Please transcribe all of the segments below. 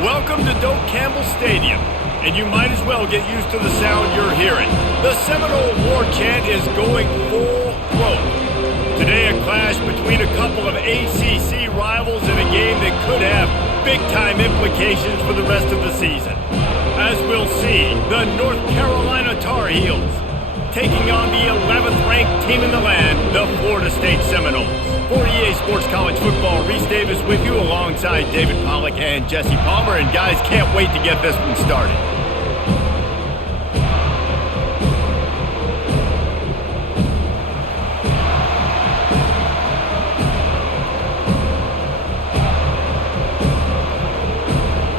Welcome to Doak Campbell Stadium, and you might as well get used to the sound you're hearing. The Seminole war chant is going full throat. Today, a clash between a couple of ACC rivals in a game that could have big-time implications for the rest of the season. As we'll see, the North Carolina Tar Heels taking on the 11th-ranked team in the land, the Florida State Seminoles. For EA Sports College Football, Reese Davis with you alongside David Pollack and Jesse Palmer. And guys, can't wait to get this one started.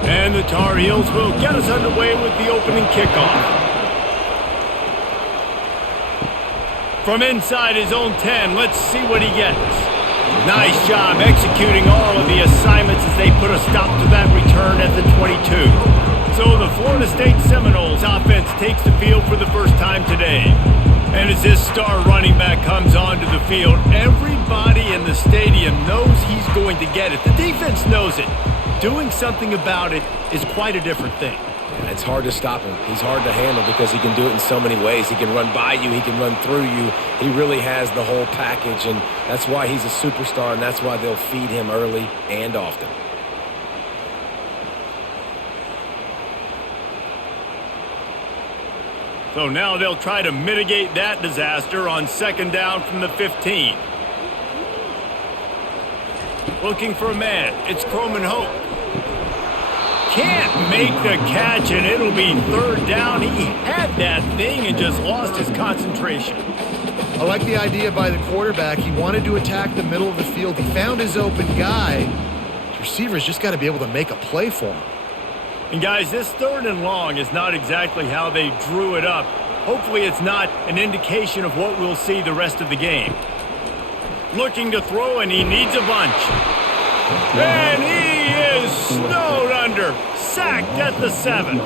And the Tar Heels will get us underway with the opening kickoff. From inside his own 10, let's see what he gets. Nice job executing all of the assignments as they put a stop to that return at the 22. So the Florida State Seminoles offense takes the field for the first time today. And as this star running back comes onto the field, everybody in the stadium knows he's going to get it. The defense knows it. Doing something about it is quite a different thing. It's hard to stop him. He's hard to handle because he can do it in so many ways. He can run by you. He can run through you. He really has the whole package, and that's why he's a superstar, and that's why they'll feed him early and often. So now they'll try to mitigate that disaster on second down from the 15. Looking for a man. It's Croman Hope. Can't make the catch, and it'll be third down. He had that thing and just lost his concentration. I like the idea by the quarterback. He wanted to attack the middle of the field. He found his open guy. The receiver's just got to be able to make a play for him. And guys, this third and long is not exactly how they drew it up. Hopefully it's not an indication of what we'll see the rest of the game. Looking to throw, and he needs a bunch. And he is snowed under. Sacked at the 7.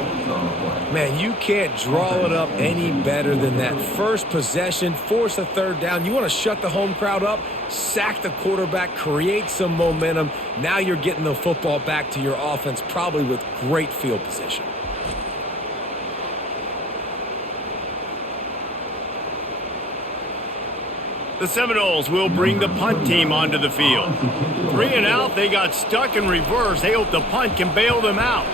Man, you can't draw it up any better than that. First possession, force a third down. You want to shut the home crowd up, sack the quarterback, create some momentum. Now you're getting the football back to your offense, probably with great field position. The Seminoles will bring the punt team onto the field. 3 and out, they got stuck in reverse. They hope the punt can bail them out.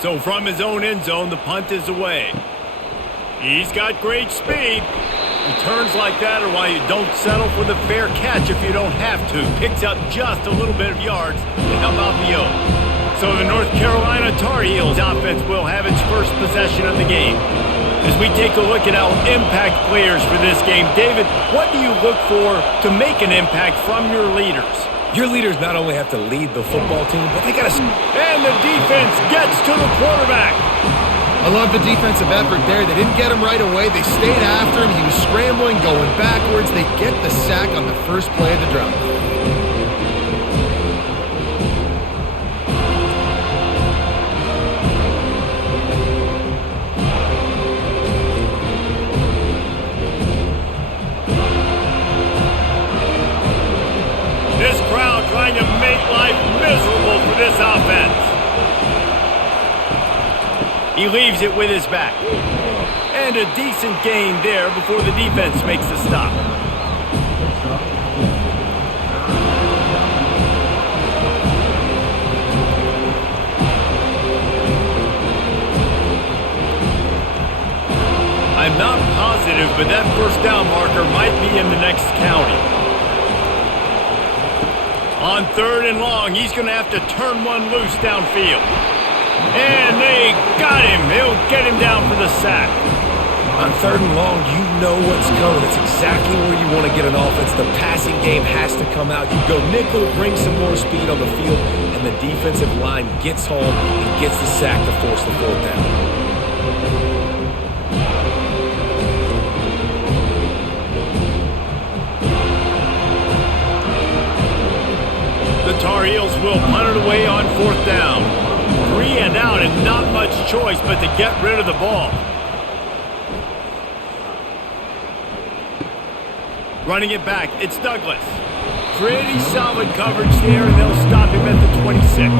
So from his own end zone, the punt is away. He's got great speed. Returns like that are why you don't settle for the fair catch if you don't have to. Picks up just a little bit of yards to help out the O. So the North Carolina Tar Heels offense will have its first possession of the game. As we take a look at our impact players for this game, David, what do you look for to make an impact from your leaders? Your leaders not only have to lead the football team, but they got to... And the defense gets to the quarterback. I love the defensive effort there. They didn't get him right away. They stayed after him. He was scrambling, going backwards. They get the sack on the first play of the drive. This crowd trying to make life miserable for this offense. He leaves it with his back. And a decent gain there before the defense makes the stop. I'm not positive, but that first down marker might be in the next county. On third and long, he's going to have to turn one loose downfield. And they got him. He'll get him down for the sack. On third and long, you know what's coming. It's exactly where you want to get an offense. The passing game has to come out. You go nickel, bring some more speed on the field, and the defensive line gets home and gets the sack to force the fourth down. The Tar Heels will punt it away on fourth down. 3 and out and not much choice but to get rid of the ball. Running it back, it's Douglas. Pretty solid coverage there, and they'll stop him at the 26.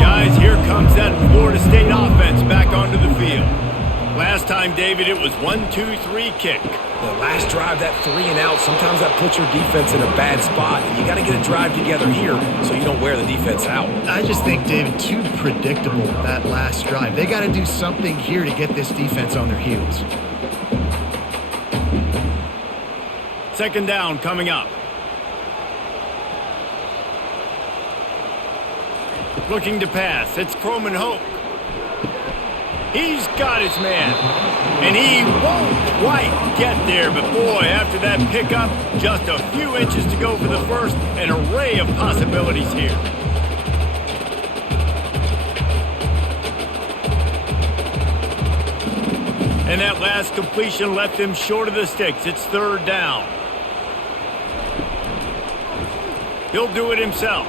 Guys, here comes that Florida State offense back onto the field. Last time, David, it was 1-2-3 kick. The last drive, that 3 and out, sometimes that puts your defense in a bad spot. And you got to get a drive together here so you don't wear the defense out. I just think, David, too predictable that last drive. They got to do something here to get this defense on their heels. Second down coming up. Looking to pass. It's Croman Hoke. He's got his man. And he won't quite get there. But, boy, after that pickup, just a few inches to go for the first. An array of possibilities here. And that last completion left him short of the sticks. It's third down. He'll do it himself.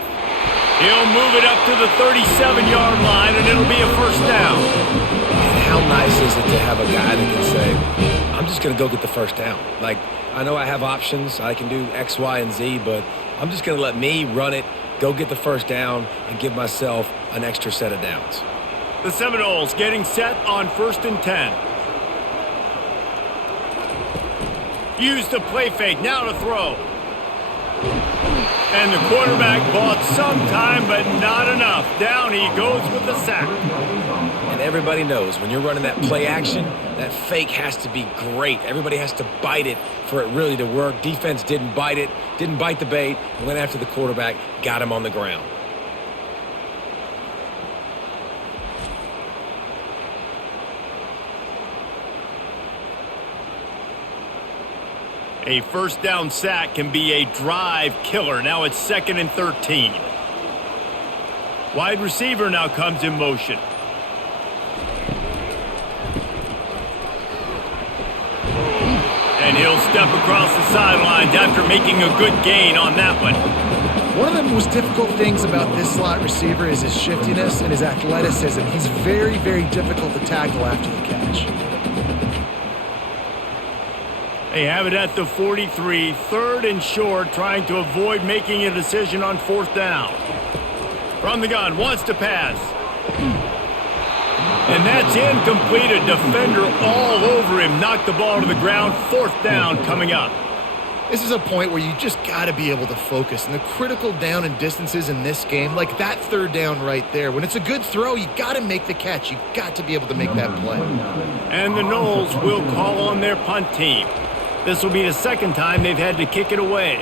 He'll move it up to the 37-yard line, and it'll be a first down. And how nice is it to have a guy that can say, I'm just going to go get the first down. Like, I know I have options. I can do X, Y, and Z, but I'm just going to let me run it, go get the first down, and give myself an extra set of downs. The Seminoles getting set on 1st and 10. Use the play fake, now to throw. And the quarterback bought some time, but not enough. Down he goes with the sack. And everybody knows when you're running that play action, that fake has to be great. Everybody has to bite it for it really to work. Defense didn't bite it, didn't bite the bait, went after the quarterback, got him on the ground. A first down sack can be a drive killer. Now it's 2nd and 13. Wide receiver now comes in motion. And he'll step across the sidelines after making a good gain on that one. One of the most difficult things about this slot receiver is his shiftiness and his athleticism. He's very, very difficult to tackle after the catch. They have it at the 43, 3rd and short, trying to avoid making a decision on 4th down. From the gun, wants to pass. And that's incomplete. A defender all over him. Knocked the ball to the ground. 4th down coming up. This is a point where you just got to be able to focus. And the critical down and distances in this game, like that 3rd down right there, when it's a good throw, you got to make the catch. You've got to be able to make that play. And the Noles will call on their punt team. This will be the 2nd time they've had to kick it away.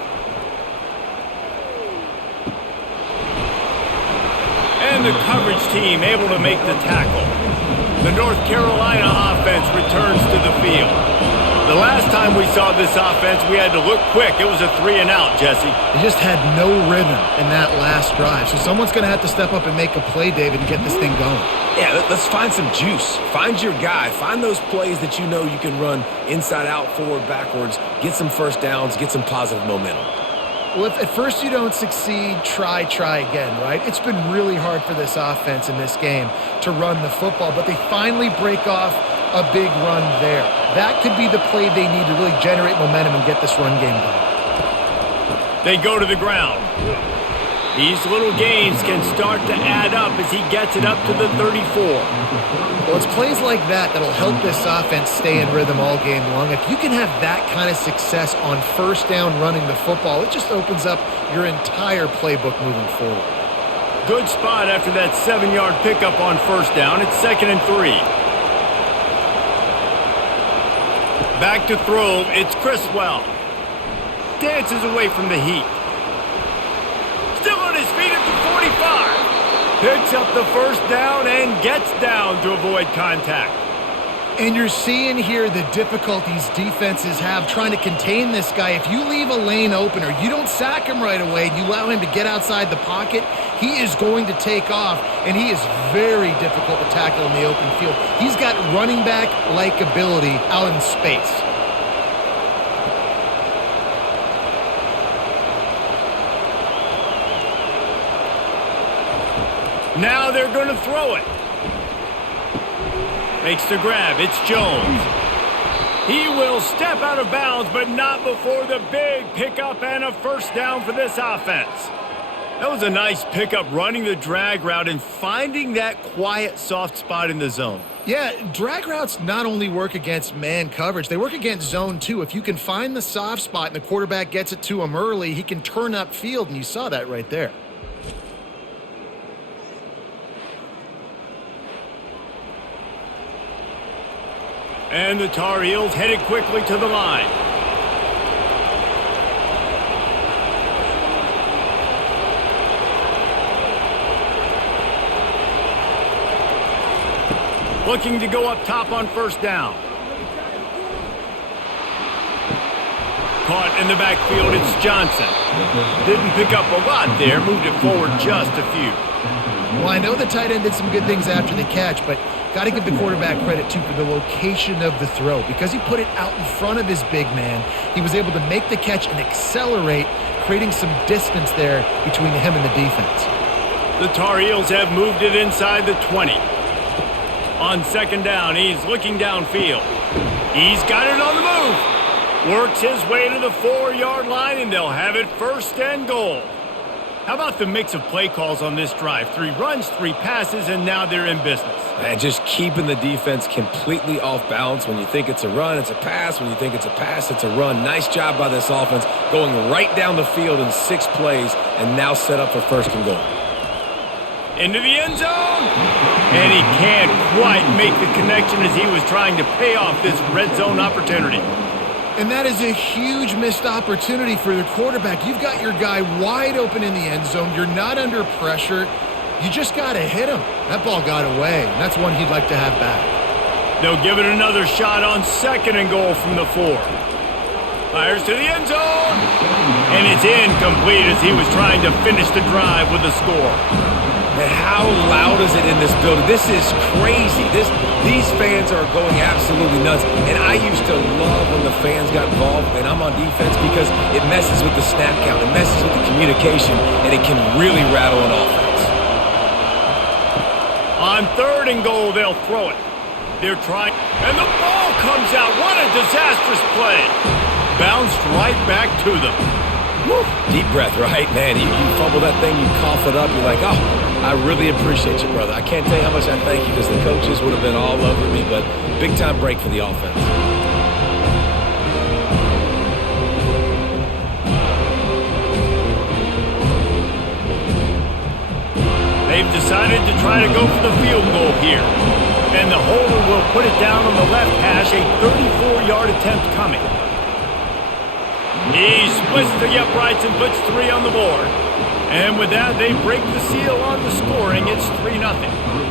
And the coverage team able to make the tackle. The North Carolina offense returns to the field. The last time we saw this offense, we had to look quick. It was a 3 and out, Jesse. They just had no rhythm in that last drive. So someone's going to have to step up and make a play, David, and get this thing going. Yeah, let's find some juice. Find your guy. Find those plays that you know you can run inside out, forward, backwards. Get some first downs. Get some positive momentum. Well, if at first you don't succeed, try again, right? It's been really hard for this offense in this game to run the football, but they finally break off a big run there. That could be the play they need to really generate momentum and get this run game going. They go to the ground. These little gains can start to add up as he gets it up to the 34. Well, it's plays like that that'll help this offense stay in rhythm all game long. If you can have that kind of success on 1st down running the football, it just opens up your entire playbook moving forward. Good spot after that 7-yard pickup on 1st down. It's 2nd and 3. Back to throw, it's Criswell. Dances away from the heat. Still on his feet at the 45. Picks up the 1st down and gets down to avoid contact. And you're seeing here the difficulties defenses have trying to contain this guy. If you leave a lane open or you don't sack him right away and you allow him to get outside the pocket, he is going to take off, and he is very difficult to tackle in the open field. He's got running back-like ability out in space. Now they're going to throw it. Makes the grab. It's Jones. He will step out of bounds, but not before the big pickup and a 1st down for this offense. That was a nice pickup, running the drag route and finding that quiet, soft spot in the zone. Yeah, drag routes not only work against man coverage, they work against zone too. If you can find the soft spot and the quarterback gets it to him early, he can turn upfield, and you saw that right there. And the Tar Heels headed quickly to the line. Looking to go up top on first down. Caught in the backfield, it's Johnson. Didn't pick up a lot there, moved it forward just a few. Well, I know the tight end did some good things after the catch, but got to give the quarterback credit, too, for the location of the throw. Because he put it out in front of his big man, he was able to make the catch and accelerate, creating some distance there between him and the defense. The Tar Heels have moved it inside the 20. On second down, he's looking downfield. He's got it on the move. Works his way to the 4-yard line, and they'll have it first and goal. How about the mix of play calls on this drive? 3 runs, 3 passes, and now they're in business. And just keeping the defense completely off balance. When you think it's a run, it's a pass. When you think it's a pass, it's a run. Nice job by this offense, going right down the field in 6 plays, and now set up for first and goal. Into the end zone, and he can't quite make the connection as he was trying to pay off this red zone opportunity. And that is a huge missed opportunity for the quarterback. You've got your guy wide open in the end zone. You're not under pressure. You just got to hit him. That ball got away, and that's one he'd like to have back. They'll give it another shot on second and goal from the 4. Fires to the end zone, and it's incomplete as he was trying to finish the drive with a score. And how loud is it in this building? This is crazy. These fans are going absolutely nuts. And I used to love when the fans got involved and I'm on defense because it messes with the snap count. It messes with the communication, and it can really rattle an offense. On third and goal, they'll throw it. They're trying, and the ball comes out. What a disastrous play. Bounced right back to them. Woo. Deep breath, right? Man, you fumble that thing, you cough it up, you're like, oh, I really appreciate you, brother. I can't tell you how much I thank you because the coaches would have been all over me, but big-time break for the offense. They've decided to try to go for the field goal here. And the holder will put it down on the left hash, a 34-yard attempt coming. He splits the uprights and puts 3 on the board. And with that, they break the seal on the scoring. It's 3-0.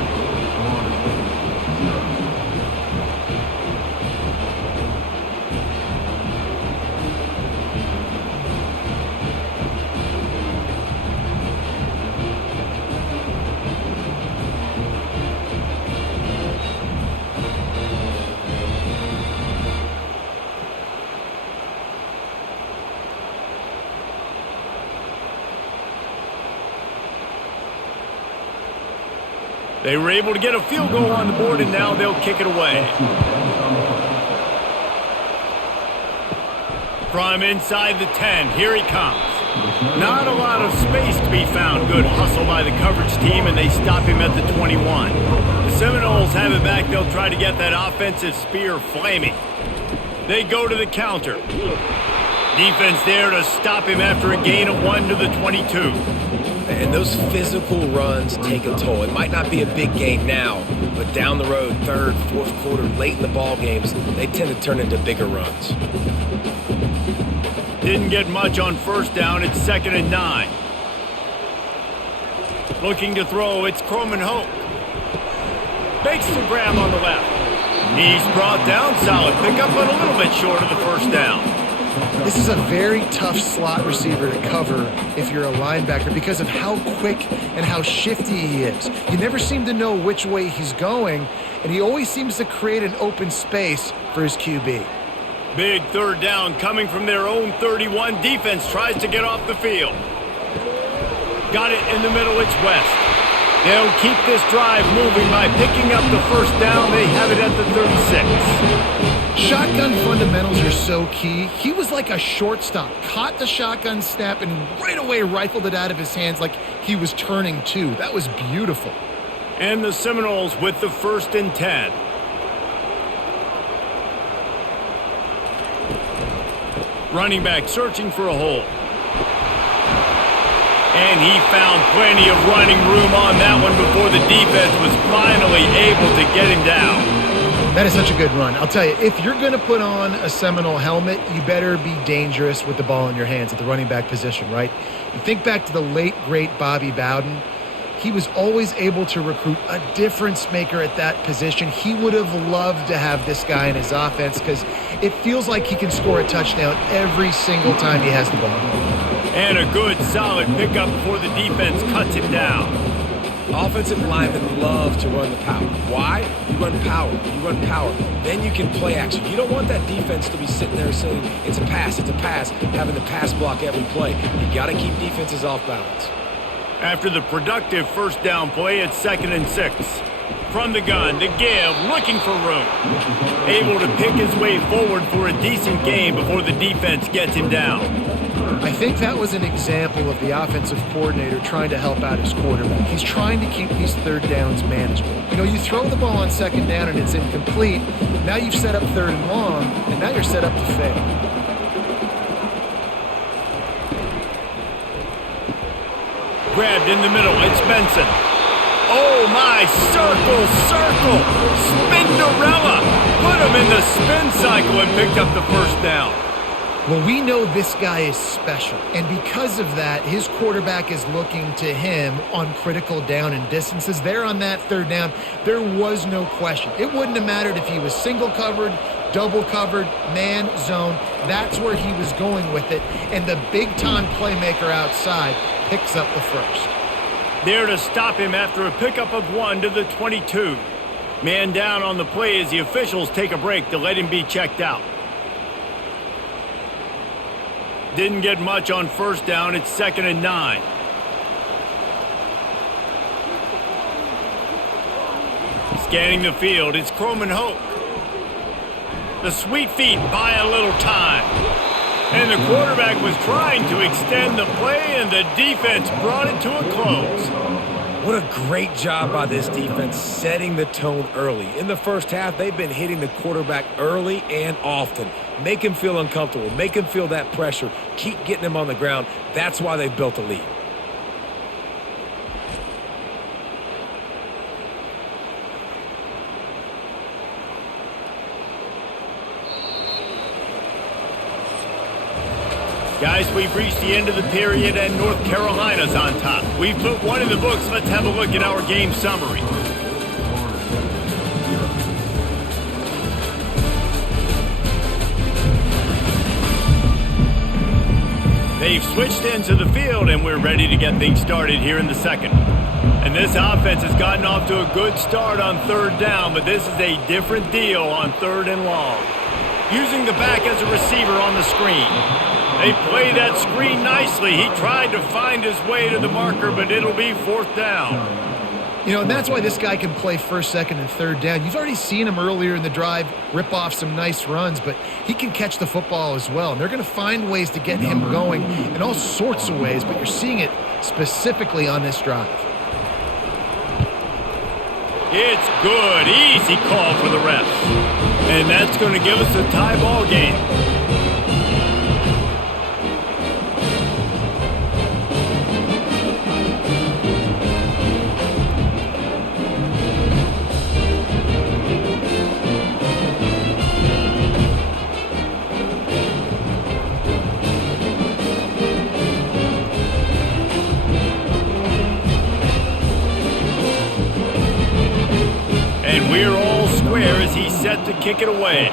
They were able to get a field goal on the board, and now they'll kick it away. From inside the 10, here he comes. Not a lot of space to be found. Good hustle by the coverage team, and they stop him at the 21. The Seminoles have it back. They'll try to get that offensive spear flaming. They go to the counter. Defense there to stop him after a gain of 1 to the 22. And those physical runs take a toll. It might not be a big gain now, but down the road, third, fourth quarter, late in the ball games, they tend to turn into bigger runs. Didn't get much on first down. It's 2nd and 9. Looking to throw, it's Croman Hope. Makes the grab on the left. He's brought down, solid pickup, but a little bit short of the first down. This is a very tough slot receiver to cover if you're a linebacker because of how quick and how shifty he is. You never seem to know which way he's going, and he always seems to create an open space for his QB. Big third down coming from their own 31. Defense tries to get off the field. Got it in the middle, it's West. They'll keep this drive moving by picking up the first down. They have it at the 36. Shotgun fundamentals are so key. He was like a shortstop, caught the shotgun snap and right away rifled it out of his hands like he was turning two. That was beautiful. And the Seminoles with the 1st and 10. Running back searching for a hole. And he found plenty of running room on that one before the defense was finally able to get him down. That is such a good run. I'll tell you, if you're going to put on a Seminole helmet, you better be dangerous with the ball in your hands at the running back position, right? You think back to the late, great Bobby Bowden. He was always able to recruit a difference maker at that position. He would have loved to have this guy in his offense because it feels like he can score a touchdown every single time he has the ball. And a good, solid pickup before the defense cuts him down. Offensive linemen love to run the power. Why? You run power. You run power. Then you can play action. You don't want that defense to be sitting there saying, it's a pass, having the pass block every play. You got to keep defenses off balance. After the productive 1st down play, it's 2nd and 6. From the gun, the give, looking for room. Able to pick his way forward for a decent gain before the defense gets him down. I think that was an example of the offensive coordinator trying to help out his quarterback. He's trying to keep these 3rd downs manageable. You know, you throw the ball on 2nd down and it's incomplete. Now you've set up 3rd and long, and now you're set up to fail. Grabbed in the middle, it's Benson. Oh my, circle, Spinderella. Put him in the spin cycle and picked up the 1st down. Well, we know this guy is special, and because of that, his quarterback is looking to him on critical down and distances. There on that 3rd down, there was no question. It wouldn't have mattered if he was single covered, double covered, man, zone. That's where he was going with it, and the big-time playmaker outside picks up the 1st. There to stop him after a pickup of 1 to the 22. Man down on the play as the officials take a break to let him be checked out. Didn't get much on 1st down. It's 2nd and 9. Scanning the field, it's Croman Hoke. The sweet feet buy a little time. And the quarterback was trying to extend the play, and the defense brought it to a close. What a great job by this defense setting the tone early. In the 1st half, they've been hitting the quarterback early and often. Make him feel uncomfortable. Make him feel that pressure. Keep getting him on the ground. That's why they've built a lead. Guys, we've reached the end of the period, and North Carolina's on top. We've put 1 in the books. Let's have a look at our game summary. They've switched into the field, and we're ready to get things started here in the 2nd. And this offense has gotten off to a good start on 3rd down, but this is a different deal on 3rd and long. Using the back as a receiver on the screen. They play that screen nicely. He tried to find his way to the marker, but it'll be 4th down. You know, and that's why this guy can play 1st, 2nd, and 3rd down. You've already seen him earlier in the drive rip off some nice runs, but he can catch the football as well. And they're going to find ways to get him going in all sorts of ways, but you're seeing it specifically on this drive. It's good. Easy call for the ref. And that's going to give us a tie ball game. And we're all square as he's set to kick it away.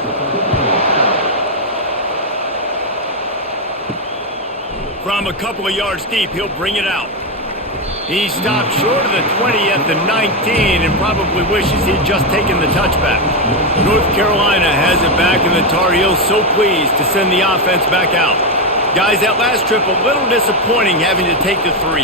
From a couple of yards deep, he'll bring it out. He stopped short of the 20 at the 19 and probably wishes he'd just taken the touchback. North Carolina has it back, and the Tar Heels so pleased to send the offense back out. Guys, that last trip a little disappointing having to take the 3.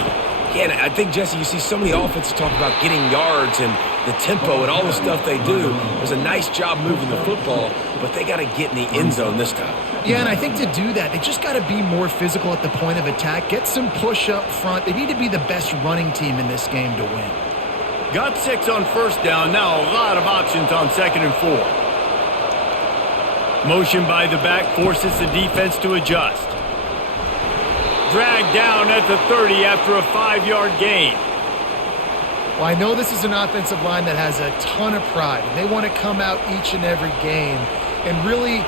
Yeah, and I think, Jesse, you see so many offenses talk about getting yards and the tempo and all the stuff they do. There's a nice job moving the football, but they got to get in the end zone this time. Yeah, and I think to do that, they just got to be more physical at the point of attack, get some push up front. They need to be the best running team in this game to win. Got 6 on first down. Now a lot of options on 2nd and 4. Motion by the back forces the defense to adjust. Dragged down at the 30 after a 5-yard gain. Well, I know this is an offensive line that has a ton of pride. They want to come out each and every game and really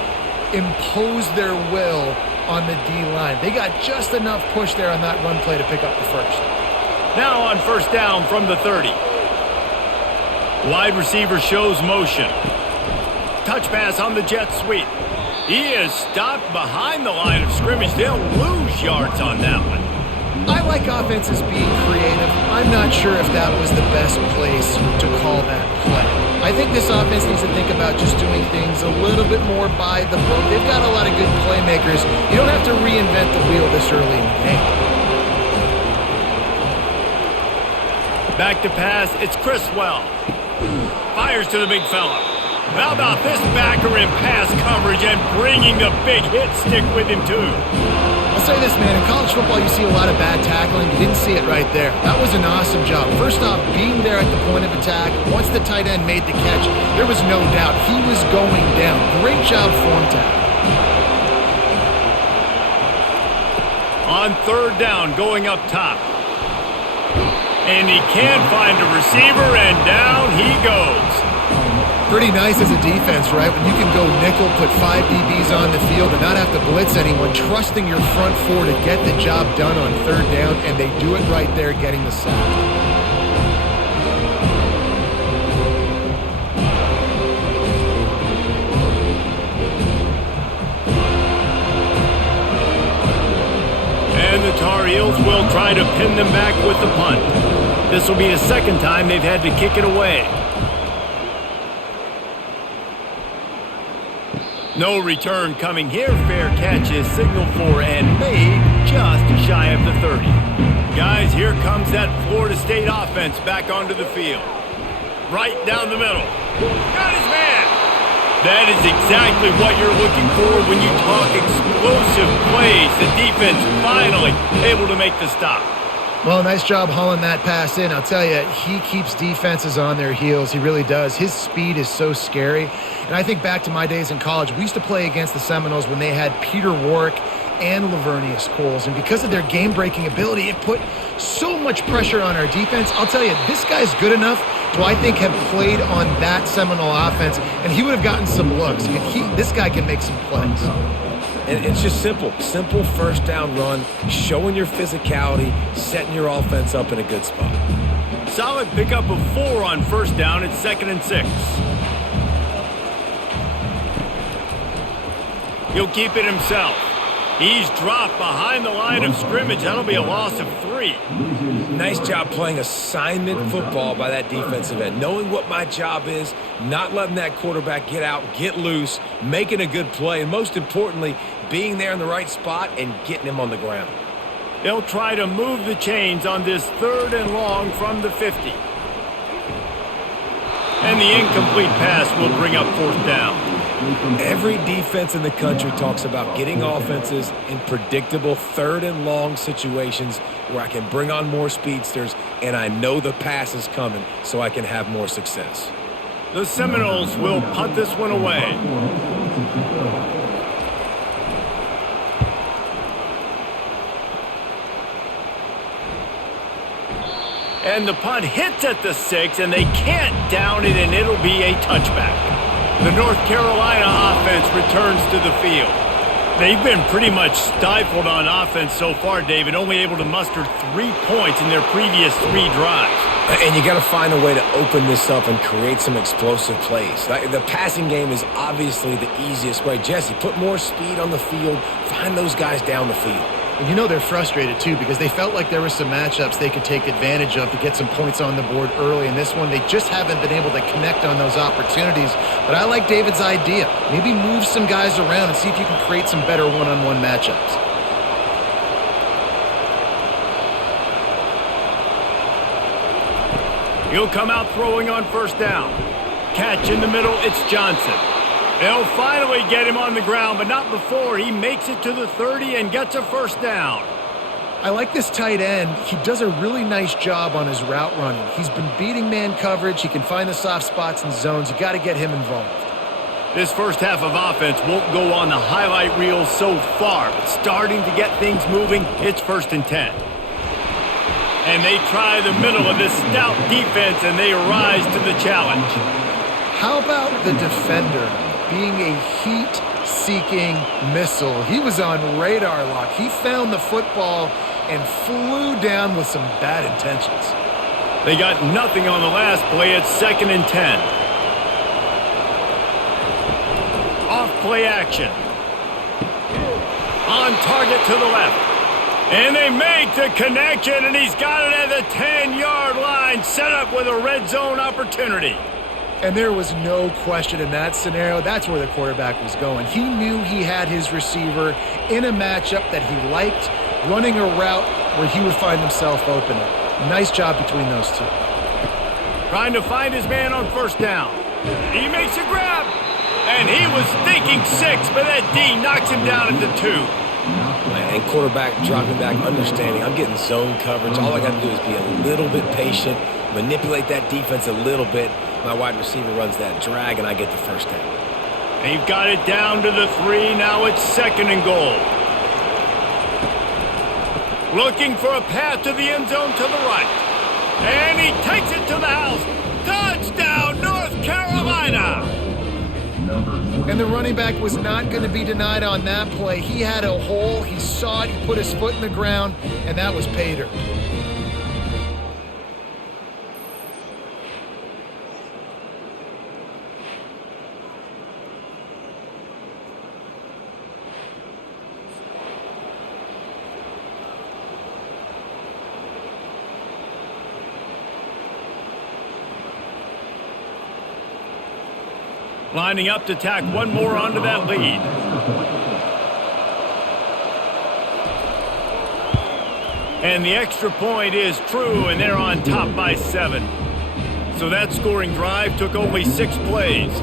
impose their will on the D-line. They got just enough push there on that run play to pick up the first. Now on first down from the 30. Wide receiver shows motion. Touch pass on the jet sweep. He is stopped behind the line of scrimmage. They'll lose yards on that one. I like offenses being creative. I'm not sure if that was the best place to call that play. I think this offense needs to think about just doing things a little bit more by the book. They've got a lot of good playmakers. You don't have to reinvent the wheel this early in the game. Back to pass. It's Criswell. Fires to the big fella. How about this backer in pass coverage and bringing the big hit stick with him too? I'll say this, man. In college football, you see a lot of bad tackling. You didn't see it right there. That was an awesome job. First off, being there at the point of attack. Once the tight end made the catch, there was no doubt he was going down. Great job form tackle. On third down, going up top. And he can't find a receiver, and down he goes. Pretty nice as a defense, right? When you can go nickel, put 5 DBs on the field and not have to blitz anyone, trusting your front 4 to get the job done on third down, and they do it right there, getting the sack. And the Tar Heels will try to pin them back with the punt. This will be the second time they've had to kick it away. No return coming here. Fair catch is signaled for and made just shy of the 30. Guys, here comes that Florida State offense back onto the field. Right down the middle. Got his man. That is exactly what you're looking for when you talk explosive plays. The defense finally able to make the stop. Well, nice job hauling that pass in. I'll tell you, he keeps defenses on their heels. He really does. His speed is so scary. And I think back to my days in college, we used to play against the Seminoles when they had Peter Warwick and Lavernius Coles. And because of their game-breaking ability, it put so much pressure on our defense. I'll tell you, this guy's good enough to, I think, have played on that Seminole offense, and he would have gotten some looks. This guy can make some plays. And it's just simple first down run, showing your physicality, setting your offense up in a good spot. Solid pickup of 4 on first down. It's 2nd and 6. He'll keep it himself. He's dropped behind the line of scrimmage. That'll be a loss of 3. Nice job playing assignment football by that defensive end. Knowing what my job is, not letting that quarterback get out, get loose, making a good play, and most importantly, being there in the right spot and getting him on the ground. They'll try to move the chains on this 3rd and long from the 50. And the incomplete pass will bring up 4th down. Every defense in the country talks about getting offenses in predictable 3rd and long situations where I can bring on more speedsters and I know the pass is coming so I can have more success. The Seminoles will punt this one away. And the punt hits at the 6, and they can't down it, and it'll be a touchback. The North Carolina offense returns to the field. They've been pretty much stifled on offense so far, David, only able to muster 3 points in their previous 3 drives. And you got to find a way to open this up and create some explosive plays. The passing game is obviously the easiest way. Jesse, put more speed on the field, find those guys down the field. And you know they're frustrated, too, because they felt like there were some matchups they could take advantage of to get some points on the board early. In this one, they just haven't been able to connect on those opportunities. But I like David's idea. Maybe move some guys around and see if you can create some better one-on-one matchups. He'll come out throwing on first down. Catch in the middle, it's Johnson. They'll finally get him on the ground, but not before he makes it to the 30 and gets a first down. I like this tight end. He does a really nice job on his route running. He's been beating man coverage. He can find the soft spots and zones. You got to get him involved. This first half of offense won't go on the highlight reel so far, but starting to get things moving, it's 1st and 10. And they try the middle of this stout defense, and they rise to the challenge. How about the defender being a heat-seeking missile? He was on radar lock. He found the football and flew down with some bad intentions. They got nothing on the last play. It's 2nd and 10. Off play action. On target to the left. And they make the connection, and he's got it at the 10-yard line, set up with a red zone opportunity. And there was no question in that scenario. That's where the quarterback was going. He knew he had his receiver in a matchup that he liked, running a route where he would find himself open. Nice job between those two. Trying to find his man on first down. He makes a grab, and he was thinking 6, but that D knocks him down at the 2. And quarterback dropping back, understanding I'm getting zone coverage. All I got to do is be a little bit patient, manipulate that defense a little bit. My wide receiver runs that drag, and I get the first down. They've got it down to the 3. Now it's 2nd and goal. Looking for a path to the end zone to the right. And he takes it to the house. Touchdown, North Carolina! And the running back was not going to be denied on that play. He had a hole. He saw it. He put his foot in the ground, and that was pay dirt. Lining up to tack one more onto that lead. And the extra point is true, and they're on top by 7. So that scoring drive took only 6 plays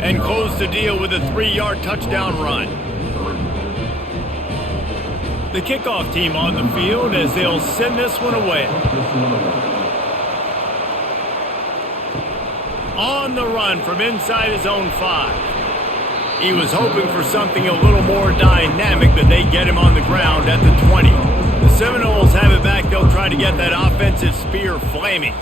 and closed the deal with a 3-yard touchdown run. The kickoff team on the field as they'll send this one away. On the run from inside his own 5. He was hoping for something a little more dynamic, but they get him on the ground at the 20. The Seminoles have it back. They'll try to get that offensive spear flaming.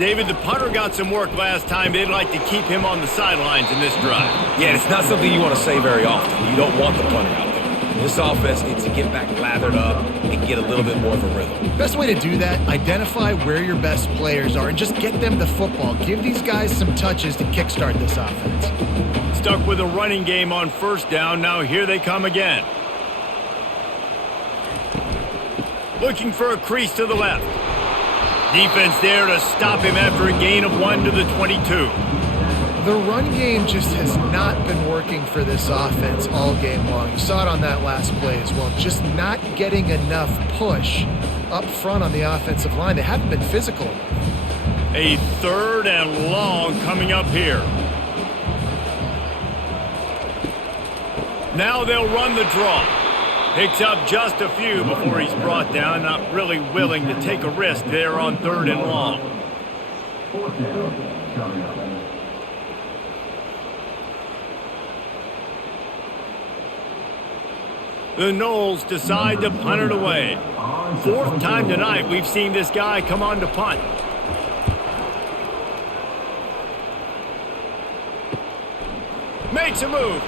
David, the punter got some work last time. They'd like to keep him on the sidelines in this drive. Yeah, it's not something you want to say very often. You don't want the punter out there. This offense needs to get back lathered up and get a little bit more of a rhythm. Best way to do that, identify where your best players are and just get them the football. Give these guys some touches to kickstart this offense. Stuck with a running game on first down. Now here they come again. Looking for a crease to the left. Defense there to stop him after a gain of 1 to the 22. The run game just has not been working for this offense all game long. You saw it on that last play as well. Just not getting enough push up front on the offensive line. They haven't been physical enough. A 3rd and long coming up here. Now they'll run the draw. Picks up just a few before he's brought down. Not really willing to take a risk there on 3rd and long. 4th down coming up. The Noles decide to punt it away. 4th time tonight we've seen this guy come on to punt. Makes a move.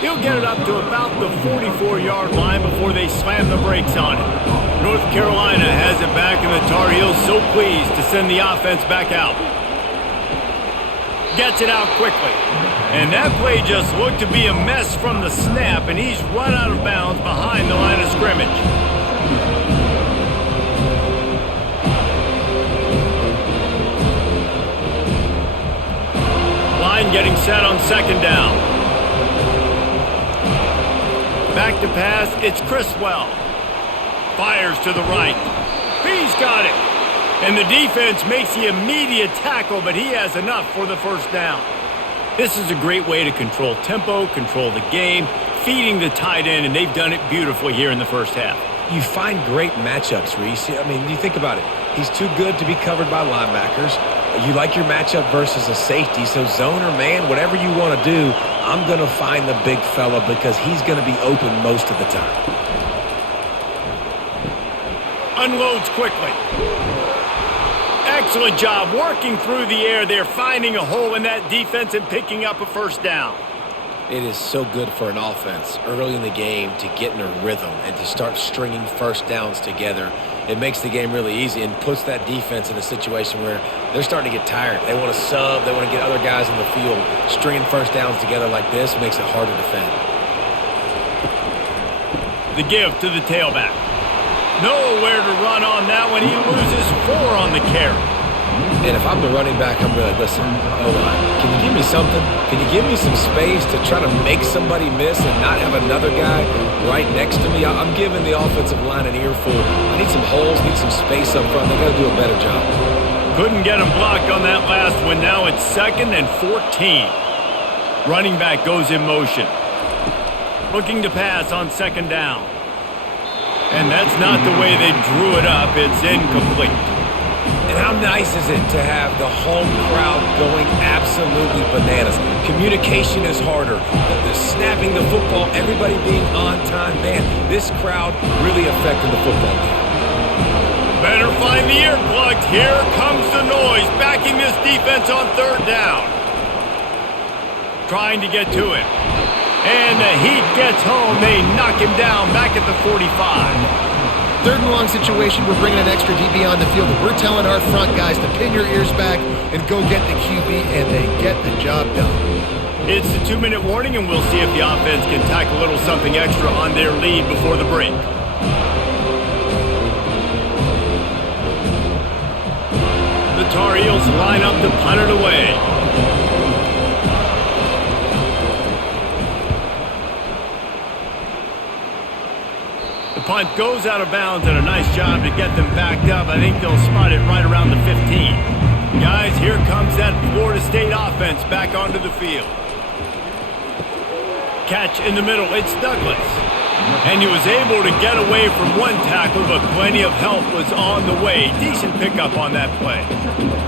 He'll get it up to about the 44-yard line before they slam the brakes on it. North Carolina has it back, and the Tar Heels so pleased to send the offense back out. Gets it out quickly. And that play just looked to be a mess from the snap, and he's run out of bounds behind the line of scrimmage. Line getting set on 2nd down. Back to pass, it's Criswell. Fires to the right. He's got it. And the defense makes the immediate tackle, but he has enough for the first down. This is a great way to control tempo, control the game, feeding the tight end, and they've done it beautifully here in the first half. You find great matchups, Reese. I mean, you think about it. He's too good to be covered by linebackers. You like your matchup versus a safety, so zone or man, whatever you want to do, I'm going to find the big fella because he's going to be open most of the time. Unloads quickly. Excellent job working through the air there, finding a hole in that defense and picking up a first down. It is so good for an offense early in the game to get in a rhythm and to start stringing first downs together. It makes the game really easy and puts that defense in a situation where they're starting to get tired. They want to sub. They want to get other guys on the field. Stringing first downs together like this makes it hard to defend. The give to the tailback. Nowhere to run on that one. He loses 4 on the carry. And if I'm the running back, I'm really, listen, can you give me something? Can you give me some space to try to make somebody miss and not have another guy right next to me? I'm giving the offensive line an earful. I need some holes, need some space up front. They got to do a better job. Couldn't get him blocked on that last one. Now it's 2nd and 14. Running back goes in motion. Looking to pass on 2nd down. And that's not the way they drew it up. It's incomplete. And how nice is it to have the home crowd going absolutely bananas? Communication is harder. The snapping the football, everybody being on time. Man, this crowd really affected the football game. Better find the earplugs. Here comes the noise, backing this defense on 3rd down. Trying to get to him. And the heat gets home. They knock him down back at the 45. 3rd and long situation, we're bringing an extra DB on the field. We're telling our front guys to pin your ears back and go get the QB, and they get the job done. It's the 2-minute warning, and we'll see if the offense can tack a little something extra on their lead before the break. The Tar Heels line up to punt it away. Punt goes out of bounds, and a nice job to get them backed up. I think they'll spot it right around the 15. Guys, here comes that Florida State offense back onto the field. Catch in the middle, it's Douglas. And he was able to get away from one tackle, but plenty of help was on the way. Decent pickup on that play.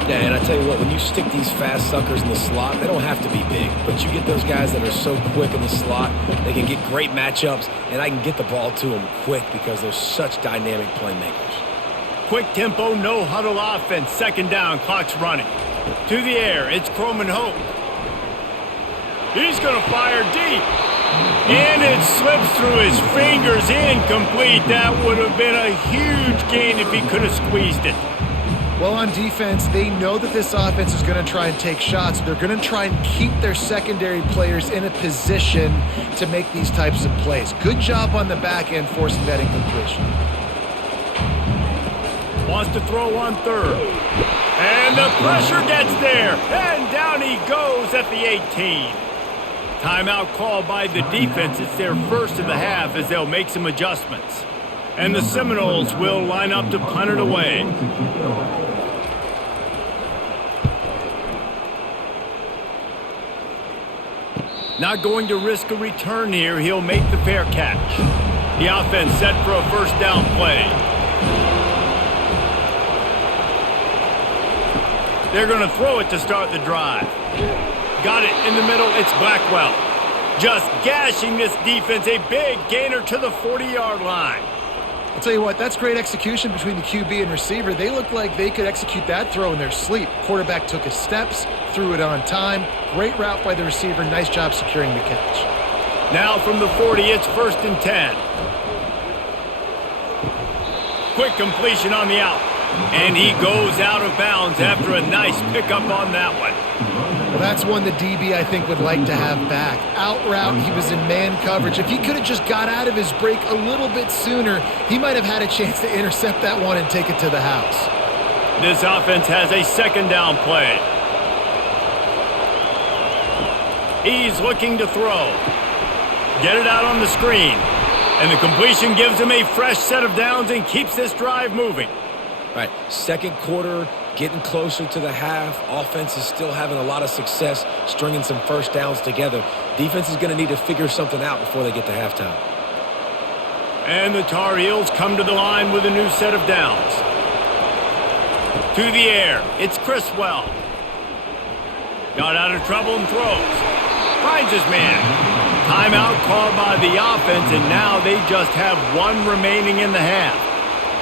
Yeah, and I tell you what, when you stick these fast suckers in the slot, they don't have to be big. But you get those guys that are so quick in the slot, they can get great matchups, and I can get the ball to them quick because they're such dynamic playmakers. Quick tempo, no huddle offense. 2nd down, clock's running. To the air, it's Croman Hope. He's going to fire deep. And it slips through his fingers, incomplete. That would have been a huge gain if he could have squeezed it. Well, on defense, they know that this offense is going to try and take shots. They're going to try and keep their secondary players in a position to make these types of plays. Good job on the back end forcing that incompletion. Wants to throw on 3rd. And the pressure gets there. And down he goes at the 18. Timeout called by the defense. It's their first of the half as they'll make some adjustments. And the Seminoles will line up to punt it away. Not going to risk a return here. He'll make the fair catch. The offense set for a 1st down play. They're going to throw it to start the drive. Got it in the middle. It's Blackwell. Just gashing this defense. A big gainer to the 40-yard line. I'll tell you what, that's great execution between the QB and receiver. They look like they could execute that throw in their sleep. Quarterback took his steps, threw it on time. Great route by the receiver. Nice job securing the catch. Now from the 40, it's 1st and 10. Quick completion on the out. And he goes out of bounds after a nice pickup on that one. Well, that's one the DB, I think, would like to have back. Out route, he was in man coverage. If he could have just got out of his break a little bit sooner, he might have had a chance to intercept that one and take it to the house. This offense has a 2nd down play. He's looking to throw. Get it out on the screen. And the completion gives him a fresh set of downs and keeps this drive moving. All right, second quarter, getting closer to the half. Offense is still having a lot of success stringing some first downs together. Defense is going to need to figure something out before they get to halftime. And the Tar Heels come to the line with a new set of downs. To the air, it's Criswell. Got out of trouble and throws. Finds his man. Timeout called by the offense, and now they just have one remaining in the half.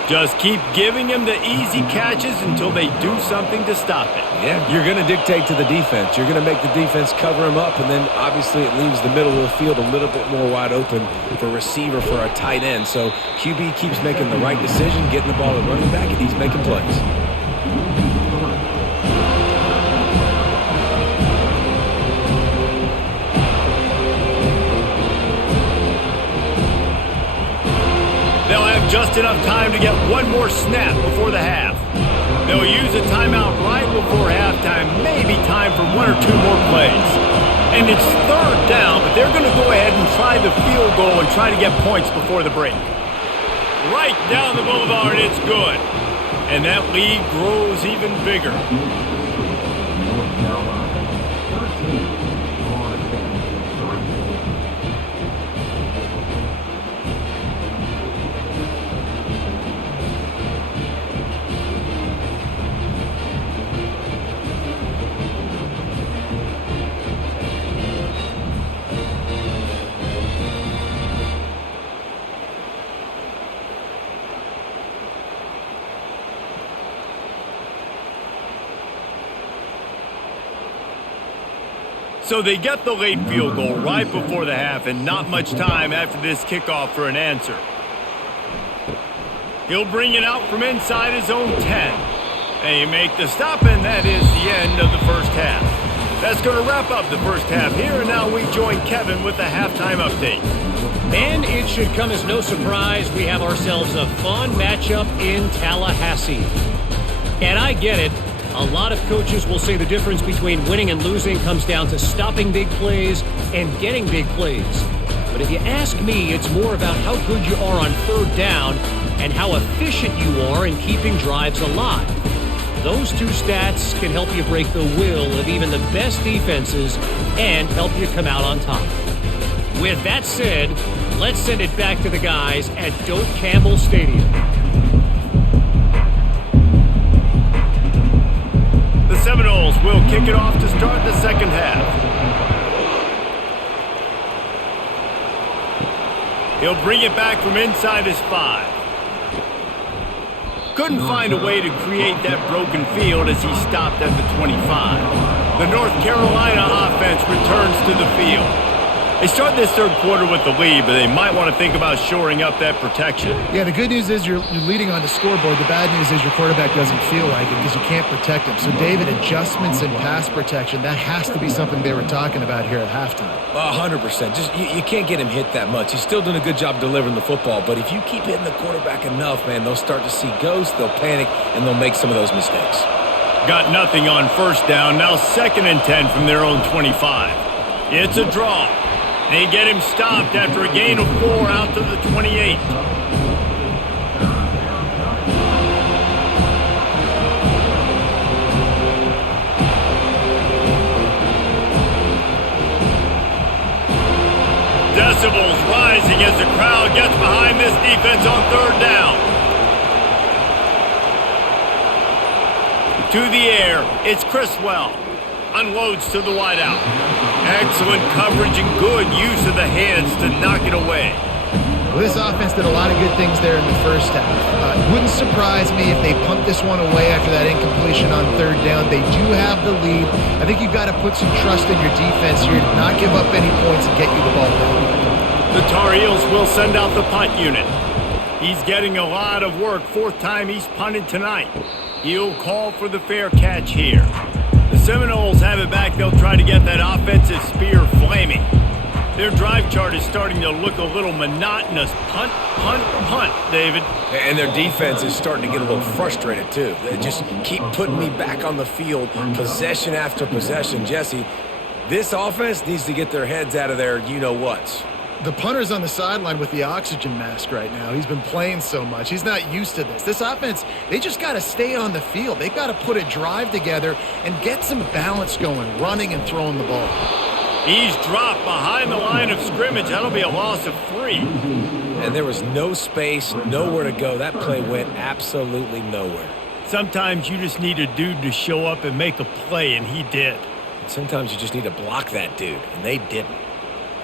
Just keep giving him the easy catches until they do something to stop it. Yeah, you're going to dictate to the defense. You're going to make the defense cover him up, and then obviously it leaves the middle of the field a little bit more wide open for receiver, for a tight end. So QB keeps making the right decision, getting the ball to running back, and he's making plays. They'll have just enough time to get one more snap before the half. They'll use a timeout right before halftime, maybe time for one or two more plays. And it's third down, but they're going to go ahead and try the field goal and try to get points before the break. Right down the boulevard, it's good. And that lead grows even bigger. So they get the late field goal right before the half, and not much time after this kickoff for an answer. He'll bring it out from inside his own 10. They make the stop, and that is the end of the first half. That's going to wrap up the first half here, and now we join Kevin with the halftime update. And it should come as no surprise, we have ourselves a fun matchup in Tallahassee. And I get it. A lot of coaches will say the difference between winning and losing comes down to stopping big plays and getting big plays. But if you ask me, it's more about how good you are on third down and how efficient you are in keeping drives alive. Those two stats can help you break the will of even the best defenses and help you come out on top. With that said, let's send it back to the guys at Doak Campbell Stadium. The Seminoles will kick it off to start the second half. He'll bring it back from inside his 5. Couldn't find a way to create that broken field as he stopped at the 25. The North Carolina offense returns to the field. They start this third quarter with the lead, but they might want to think about shoring up that protection. Yeah, the good news is you're leading on the scoreboard. The bad news is your quarterback doesn't feel like it because you can't protect him. So, David, adjustments in pass protection, that has to be something they were talking about here at halftime. 100%. Just you can't get him hit that much. He's still doing a good job delivering the football, but if you keep hitting the quarterback enough, man, they'll start to see ghosts, they'll panic, and they'll make some of those mistakes. Got nothing on first down. Now 2nd and 10 from their own 25. It's a draw. They get him stopped after a gain of 4 out to the 28. Decibels rising as the crowd gets behind this defense on third down. To the air, it's Criswell. Unloads to the wideout. Excellent coverage and good use of the hands to knock it away. Well, this offense did a lot of good things there in the first half. It wouldn't surprise me if they punt this one away after that incompletion on third down. They do have the lead. I think you've got to put some trust in your defense here to not give up any points and get you the ball back. The Tar Heels will send out the punt unit. He's getting a lot of work. 4th time he's punted tonight. He'll call for the fair catch here. The Seminoles have it back. They'll try to get that offensive spear flaming. Their drive chart is starting to look a little monotonous. Punt, punt, punt, David. And their defense is starting to get a little frustrated, too. They just keep putting me back on the field, possession after possession. Jesse, this offense needs to get their heads out of their you-know-whats. The punter's on the sideline with the oxygen mask right now. He's been playing so much. He's not used to this. This offense, they just got to stay on the field. They've got to put a drive together and get some balance going, running and throwing the ball. He's dropped behind the line of scrimmage. That'll be a loss of 3. And there was no space, nowhere to go. That play went absolutely nowhere. Sometimes you just need a dude to show up and make a play, and he did. Sometimes you just need to block that dude, and they didn't.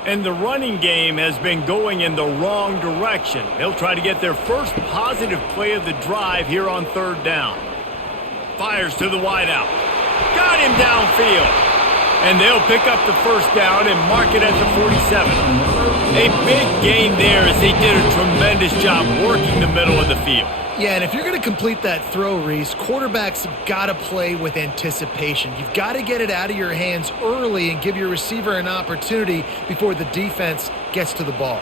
And the running game has been going in the wrong direction. They'll try to get their first positive play of the drive here on 3rd down. Fires to the wideout. Got him downfield. And they'll pick up the 1st down and mark it at the 47. A big gain there as they did a tremendous job working the middle of the field. Yeah, and if you're going to complete that throw, Reese, quarterbacks have got to play with anticipation. You've got to get it out of your hands early and give your receiver an opportunity before the defense gets to the ball.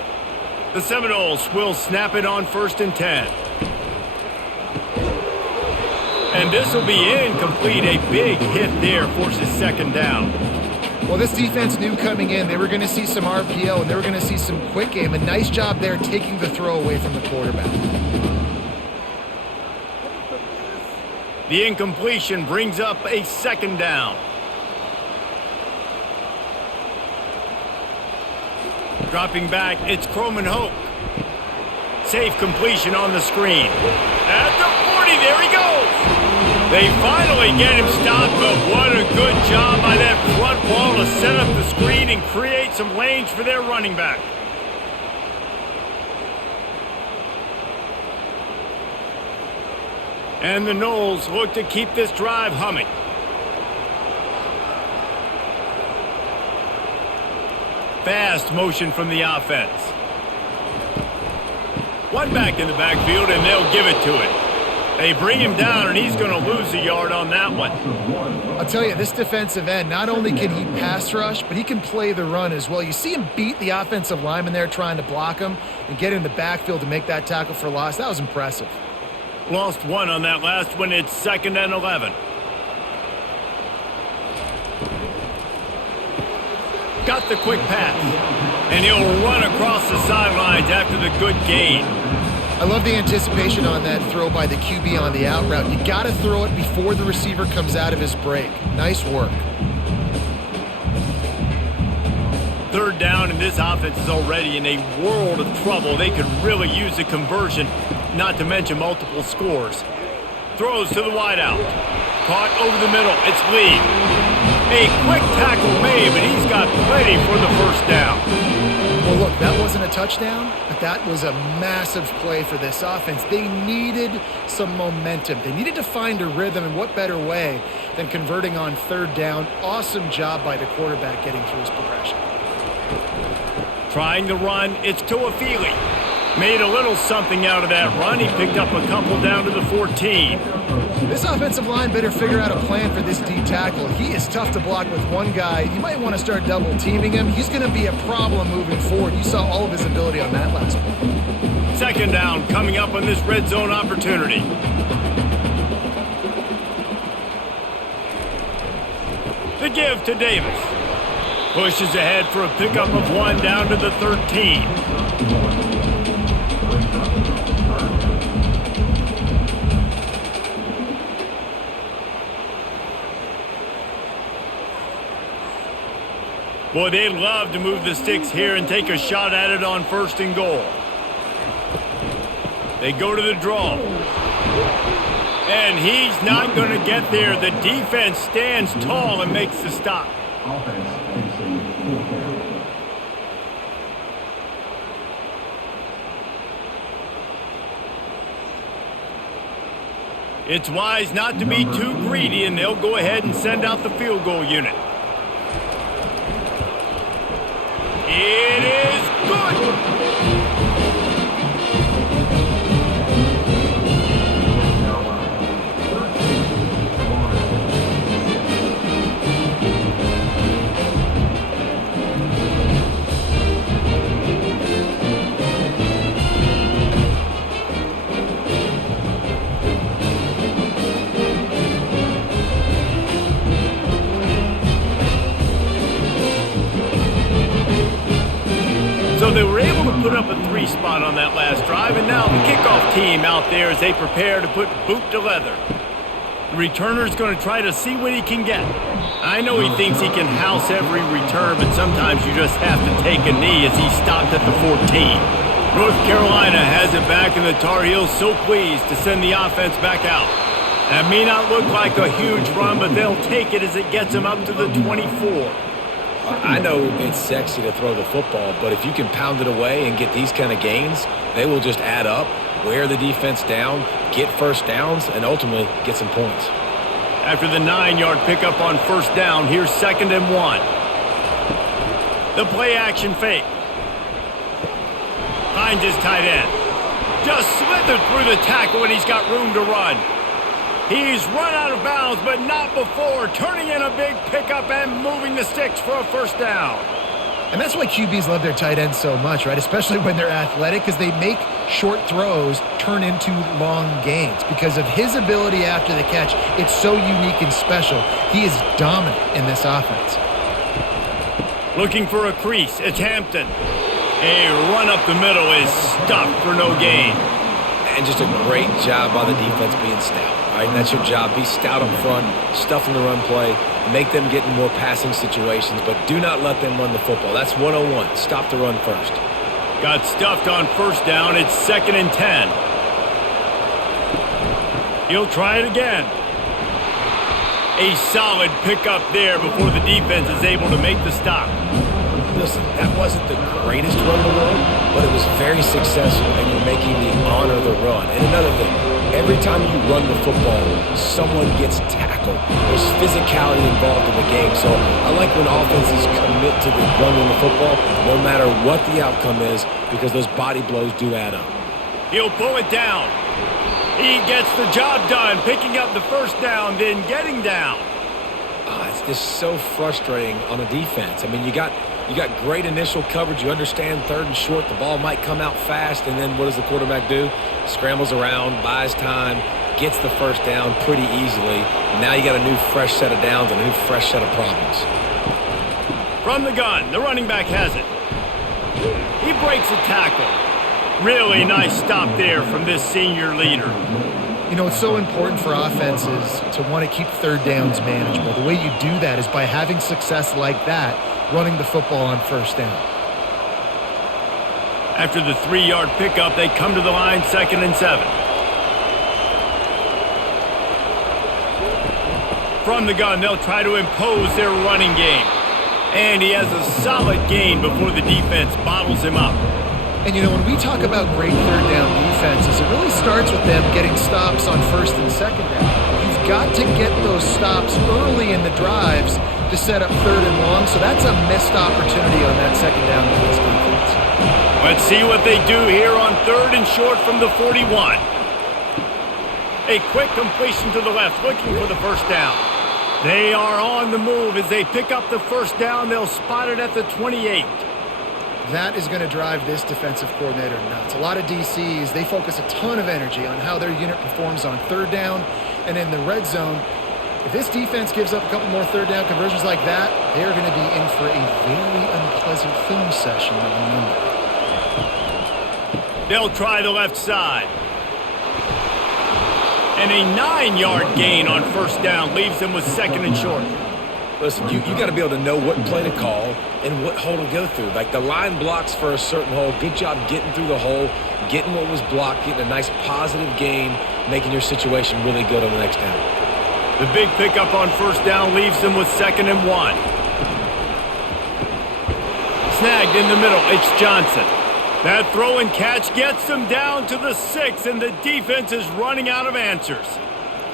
The Seminoles will snap it on 1st and 10. And this will be incomplete. A big hit there forces 2nd down. Well, this defense knew coming in they were going to see some RPO and they were going to see some quick game. A nice job there taking the throw away from the quarterback. The incompletion brings up a 2nd down. Dropping back, it's Croman Hoke. Safe completion on the screen. At the 40, there he goes. They finally get him stopped, but what a good job by that front wall to set up the screen and create some lanes for their running back. And the Noles look to keep this drive humming. Fast motion from the offense. One back in the backfield, and they'll give it to him. They bring him down, and he's going to lose a yard on that one. I'll tell you, this defensive end, not only can he pass rush, but he can play the run as well. You see him beat the offensive lineman there trying to block him and get in the backfield to make that tackle for loss. That was impressive. Lost 1 on that last one. It's 2nd and 11. Got the quick pass. And he'll run across the sidelines after the good gain. I love the anticipation on that throw by the QB on the out route. You got to throw it before the receiver comes out of his break. Nice work. 3rd down, and this offense is already in a world of trouble. They could really use a conversion, not to mention multiple scores. Throws to the wideout. Caught over the middle. It's Lee. A quick tackle made, but he's got plenty for the 1st down. Well, look, that wasn't a touchdown, but that was a massive play for this offense. They needed some momentum. They needed to find a rhythm, and what better way than converting on 3rd down. Awesome job by the quarterback getting through his progression. Trying to run, it's Tuafili. Made a little something out of that run. He picked up a couple down to the 14. This offensive line better figure out a plan for this D tackle. He is tough to block with one guy. You might want to start double teaming him. He's going to be a problem moving forward. You saw all of his ability on that last play. 2nd down coming up on this red zone opportunity. The give to Davis. Pushes ahead for a pickup of 1 down to the 13. Boy, they'd love to move the sticks here and take a shot at it on 1st and goal. They go to the draw. And he's not going to get there. The defense stands tall and makes the stop. Offense facing 4th down. It's wise not to be too greedy, and they'll go ahead and send out the field goal unit. It is good. So they were up a 3 spot on that last drive, and now the kickoff team out there as they prepare to put boot to leather. The returner's going to try to see what he can get. I know he thinks he can house every return, but sometimes you just have to take a knee as he stopped at the 14. North Carolina has it back, and the Tar Heels so pleased to send the offense back out. That may not look like a huge run, but they'll take it as it gets them up to the 24. I know it's sexy to throw the football, but if you can pound it away and get these kind of gains, they will just add up, wear the defense down, get first downs, and ultimately get some points. After the 9-yard pickup on first down, here's 2nd and 1. The play action fake. Finds his tight end. Just slithered through the tackle, and he's got room to run. He's run out of bounds, but not before turning in a big pickup and moving the sticks for a first down. And that's why QBs love their tight ends so much, right? Especially when they're athletic, because they make short throws turn into long gains. Because of his ability after the catch, it's so unique and special. He is dominant in this offense. Looking for a crease. It's Hampton. A run up the middle is stuffed for no gain. And just a great job by the defense being stout. Right, and that's your job. Be stout up front, stuff in the run play, make them get in more passing situations, but do not let them run the football. That's 101. Stop the run first. Got stuffed on first down. It's 2nd and 10. He'll try it again. A solid pickup there before the defense is able to make the stop. Listen, that wasn't the greatest run in the world, but it was very successful, and you're making the honor the run. And another thing, every time you run the football, someone gets tackled. There's physicality involved in the game. So I like when offenses commit to the running the football, no matter what the outcome is, because those body blows do add up. He'll pull it down. He gets the job done, picking up the first down, then getting down. It's just so frustrating on a defense. I mean, you got great initial coverage. You understand 3rd and short, the ball might come out fast, and then what does the quarterback do? Scrambles around, buys time, gets the first down pretty easily. Now you got a new fresh set of downs and a new fresh set of problems. From the gun, the running back has it. He breaks a tackle. Really nice stop there from this senior leader. You know, it's so important for offenses to want to keep 3rd downs manageable. The way you do that is by having success like that, running the football on first down. After the 3-yard pickup, they come to the line, 2nd and 7. From the gun, they'll try to impose their running game. And he has a solid gain before the defense bottles him up. And, you know, when we talk about great 3rd down defenses, it really starts with them getting stops on 1st and 2nd down. You've got to get those stops early in the drives to set up 3rd and long, so that's a missed opportunity on that 2nd down for this defense. Let's see what they do here on 3rd and short from the 41. A quick completion to the left, looking for the first down. They are on the move as they pick up the first down. They'll spot it at the 28. That is going to drive this defensive coordinator nuts. A lot of DCs, they focus a ton of energy on how their unit performs on 3rd down and in the red zone. If this defense gives up a couple more 3rd down conversions like that, they are going to be in for a very unpleasant film session on Monday. They'll try the left side. And a 9-yard gain on first down leaves them with 2nd and short. Listen, you got to be able to know what play to call and what hole to go through. Like the line blocks for a certain hole. Good job getting through the hole, getting what was blocked, getting a nice positive gain, making your situation really good on the next down. The big pickup on first down leaves them with 2nd and 1. Snagged in the middle, it's Johnson. That throw and catch gets them down to the 6, and the defense is running out of answers.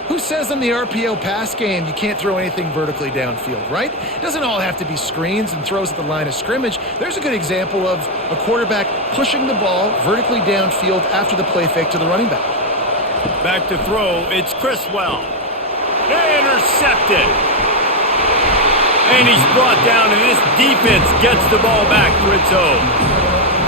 Who says in the RPO pass game you can't throw anything vertically downfield, right? It doesn't all have to be screens and throws at the line of scrimmage. There's a good example of a quarterback pushing the ball vertically downfield after the play fake to the running back. Back to throw, it's Criswell. Intercepted. And he's brought down, and this defense gets the ball back for its own.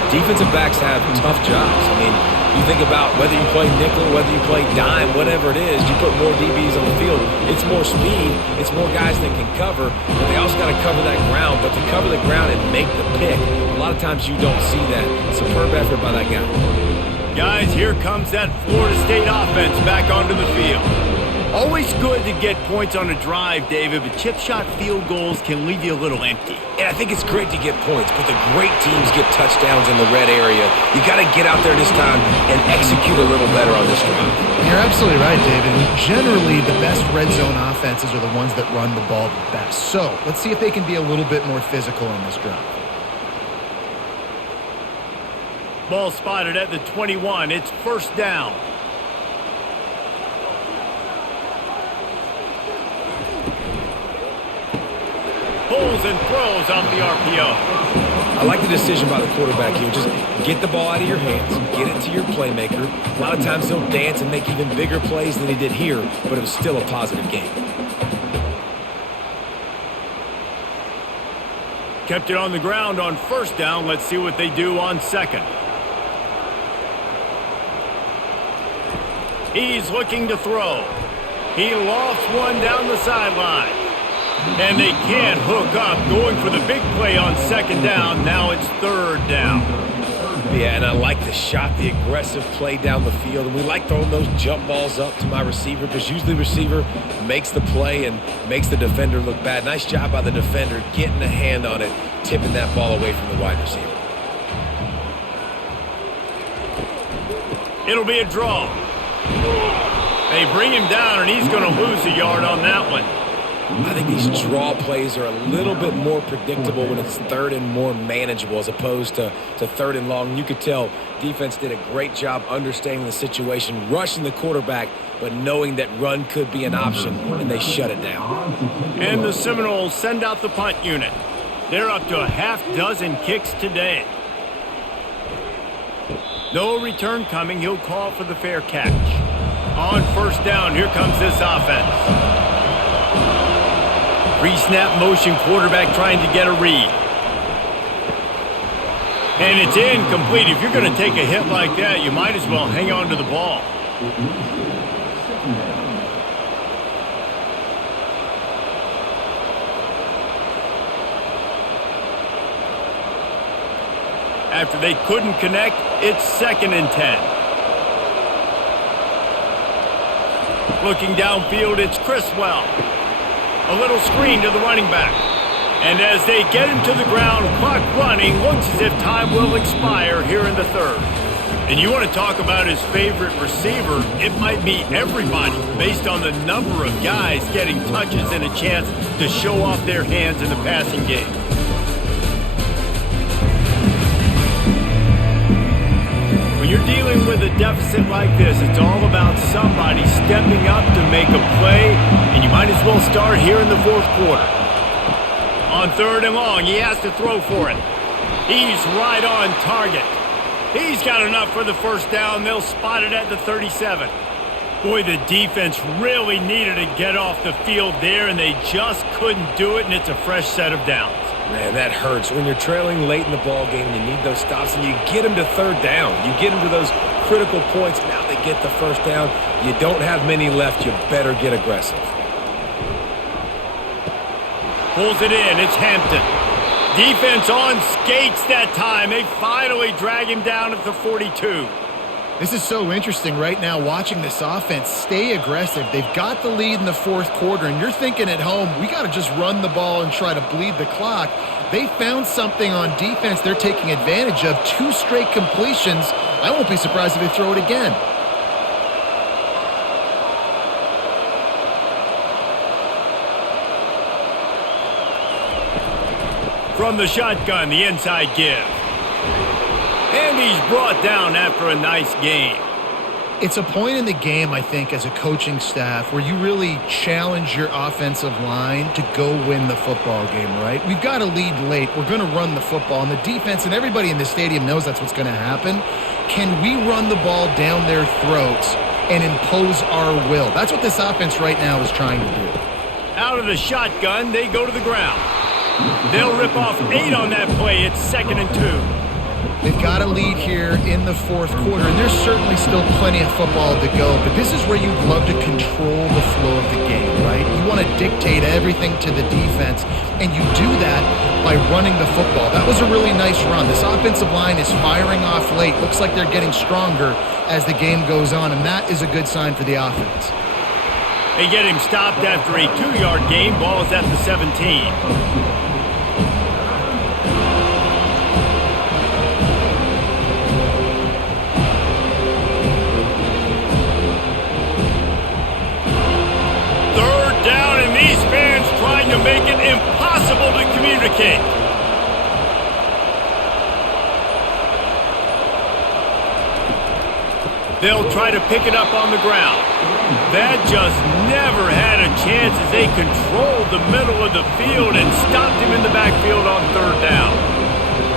Defensive backs have tough jobs. I mean, You think about whether you play nickel, whether you play dime, whatever it is, you put more DBs on the field. It's more speed. It's more guys that can cover, but they also got to cover that ground. But to cover the ground and make the pick, a lot of times you don't see that. Superb effort by that guy. Guys, here comes that Florida State offense back onto the field. Always good to get points on a drive, David, but chip shot field goals can leave you a little empty. And I think it's great to get points, but the great teams get touchdowns in the red area. You got to get out there this time and execute a little better on this drive. You're absolutely right, David. Generally, the best red zone offenses are the ones that run the ball the best. So let's see if they can be a little bit more physical on this drive. Ball spotted at the 21. It's first down. Pulls and throws off the RPO. I like the decision by the quarterback here. Just get the ball out of your hands, get it to your playmaker. A lot of times he'll dance and make even bigger plays than he did here, but it was still a positive game. Kept it on the ground on first down. Let's see what they do on second. He's looking to throw. He lofts one down the sideline. And they can't hook up, going for the big play on second down. Now it's third down. Yeah, and I like the shot, the aggressive play down the field. And we like throwing those jump balls up to my receiver because usually the receiver makes the play and makes the defender look bad. Nice job by the defender getting a hand on it, tipping that ball away from the wide receiver. It'll be a draw. They bring him down, and he's going to lose a yard on that one. I think these draw plays are a little bit more predictable when it's third and more manageable as opposed to third and long. You could tell defense did a great job understanding the situation, rushing the quarterback, but knowing that run could be an option, and they shut it down. And the Seminoles send out the punt unit. They're up to a half dozen kicks today. No return coming. He'll call for the fair catch. On first down, here comes this offense. Pre-snap motion, quarterback trying to get a read. And it's incomplete. If you're going to take a hit like that, you might as well hang on to the ball. After they couldn't connect, it's 2nd and 10. Looking downfield, it's Criswell. A little screen to the running back. And as they get him to the ground, clock running, looks as if time will expire here in the third. And you want to talk about his favorite receiver, it might be everybody based on the number of guys getting touches and a chance to show off their hands in the passing game. When you're dealing with a deficit like this, it's all about somebody stepping up to make a play, and you might as well start here in the fourth quarter. On third and long, he has to throw for it. He's right on target. He's got enough for the first down. They'll spot it at the 37. Boy, the defense really needed to get off the field there, and they just couldn't do it, and it's a fresh set of downs. Man, that hurts. When you're trailing late in the ball game, you need those stops, and you get them to third down. You get them to those critical points. Now they get the first down. You don't have many left. You better get aggressive. Pulls it in. It's Hampton. Defense on skates that time. They finally drag him down at the 42. This is so interesting right now watching this offense stay aggressive. They've got the lead in the fourth quarter, and you're thinking at home, we got to just run the ball and try to bleed the clock. They found something on defense they're taking advantage of. 2 straight completions. I won't be surprised if they throw it again. From the shotgun, the inside give. And he's brought down after a nice game. It's a point in the game, I think, as a coaching staff where you really challenge your offensive line to go win the football game, right? We've got to lead late. We're going to run the football. And the defense and everybody in the stadium knows that's what's going to happen. Can we run the ball down their throats and impose our will? That's what this offense right now is trying to do. Out of the shotgun, they go to the ground. They'll rip off 8 on that play. It's 2nd and 2. They've got a lead here in the fourth quarter, and there's certainly still plenty of football to go, but this is where you'd love to control the flow of the game, right? You want to dictate everything to the defense, and you do that by running the football. That was a really nice run. This offensive line is firing off late. Looks like they're getting stronger as the game goes on, and that is a good sign for the offense. They get him stopped after a 2-yard gain. Ball is at the 17. To make it impossible to communicate. They'll try to pick it up on the ground. That just never had a chance as they controlled the middle of the field and stopped him in the backfield on 3rd down.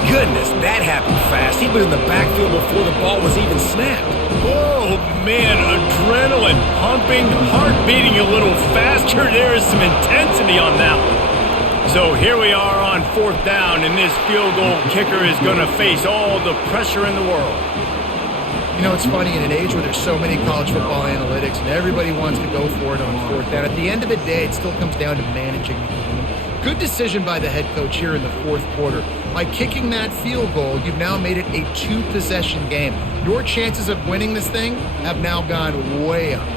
Goodness, that happened fast. He was in the backfield before the ball was even snapped. Oh, man, adrenaline pumping, heart beating a little faster. There is some intensity on that one. So here we are on 4th down, and this field goal kicker is going to face all the pressure in the world. You know, it's funny, in an age where there's so many college football analytics and everybody wants to go for it on 4th down, at the end of the day, it still comes down to managing the game. Good decision by the head coach here in the 4th quarter. By kicking that field goal, you've now made it a 2-possession game. Your chances of winning this thing have now gone way up.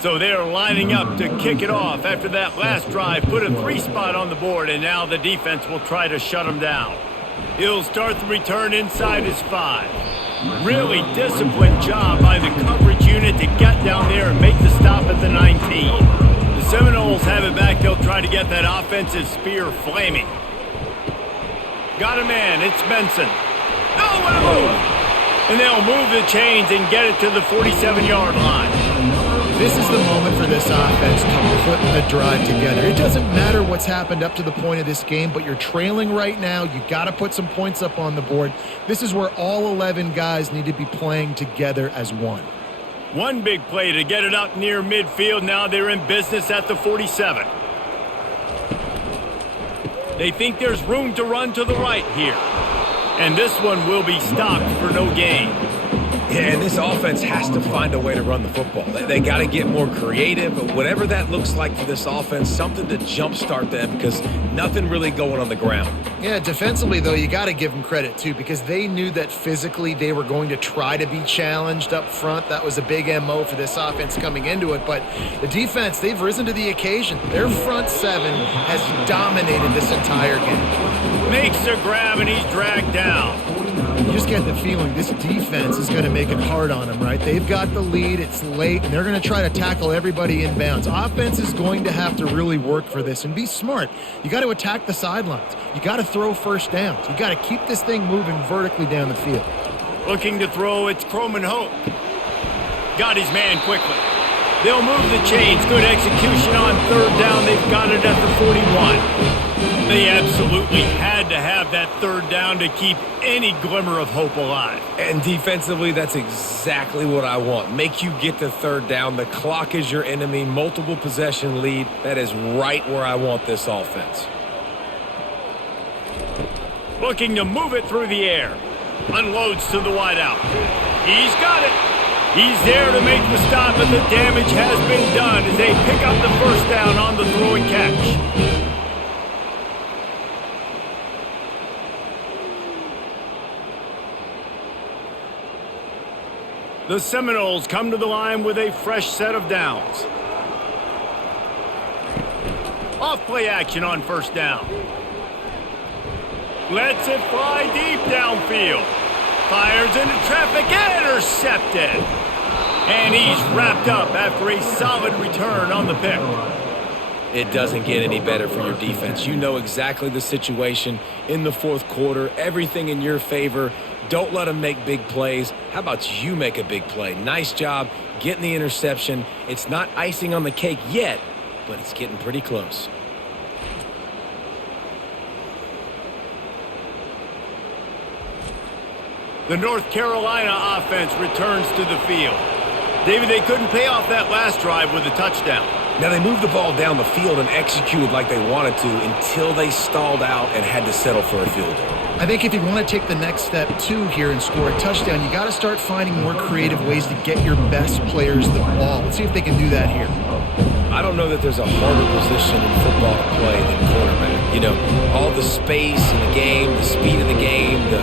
So they're lining up to kick it off after that last drive. Put a 3-spot on the board, and now the defense will try to shut them down. He'll start the return inside his 5. Really disciplined job by the coverage unit to get down there and make the stop at the 19. The Seminoles have it back. They'll try to get that offensive spear flaming. Got a man. It's Benson. Oh, what a move! And they'll move the chains and get it to the 47-yard line. This is the moment for this offense to put a drive together. It doesn't matter what's happened up to the point of this game, but you're trailing right now. You got to put some points up on the board. This is where all 11 guys need to be playing together as one. One big play to get it up near midfield. Now they're in business at the 47. They think there's room to run to the right here. And this one will be stopped for no gain. Yeah, and this offense has to find a way to run the football. They got to get more creative, but whatever that looks like for this offense, something to jumpstart them because nothing really going on the ground. Yeah, defensively, though, you got to give them credit, too, because they knew that physically they were going to try to be challenged up front. That was a big MO for this offense coming into it, but the defense, they've risen to the occasion. Their front 7 has dominated this entire game. Makes a grab, and he's dragged down. You just get the feeling this defense is going to make it hard on them, right? They've got the lead, it's late, and they're going to try to tackle everybody inbounds. Offense is going to have to really work for this and be smart. You got to attack the sidelines. You got to throw first downs. You got to keep this thing moving vertically down the field. Looking to throw, it's Croman Hope. Got his man quickly. They'll move the chains. Good execution on 3rd down. They've got it at the 41. They absolutely had to have that 3rd down to keep any glimmer of hope alive. And defensively, that's exactly what I want. Make you get to 3rd down. The clock is your enemy. Multiple possession lead. That is right where I want this offense. Looking to move it through the air. Unloads to the wideout. He's got it. He's there to make the stop, and the damage has been done as they pick up the 1st down on the throw and catch. The Seminoles come to the line with a fresh set of downs. Off play action on 1st down. Lets it fly deep downfield. Fires into traffic, intercepted. And he's wrapped up after a solid return on the pick. It doesn't get any better for your defense. You know exactly the situation in the 4th quarter. Everything in your favor. Don't let them make big plays. How about you make a big play? Nice job getting the interception. It's not icing on the cake yet, but it's getting pretty close. The North Carolina offense returns to the field. David, they couldn't pay off that last drive with a touchdown. Now, they moved the ball down the field and executed like they wanted to until they stalled out and had to settle for a field goal. I think if you want to take the next step, too, here and score a touchdown, you got to start finding more creative ways to get your best players the ball. Let's see if they can do that here. I don't know that there's a harder position in football to play than quarterback. You know, all the space in the game, the speed of the game, the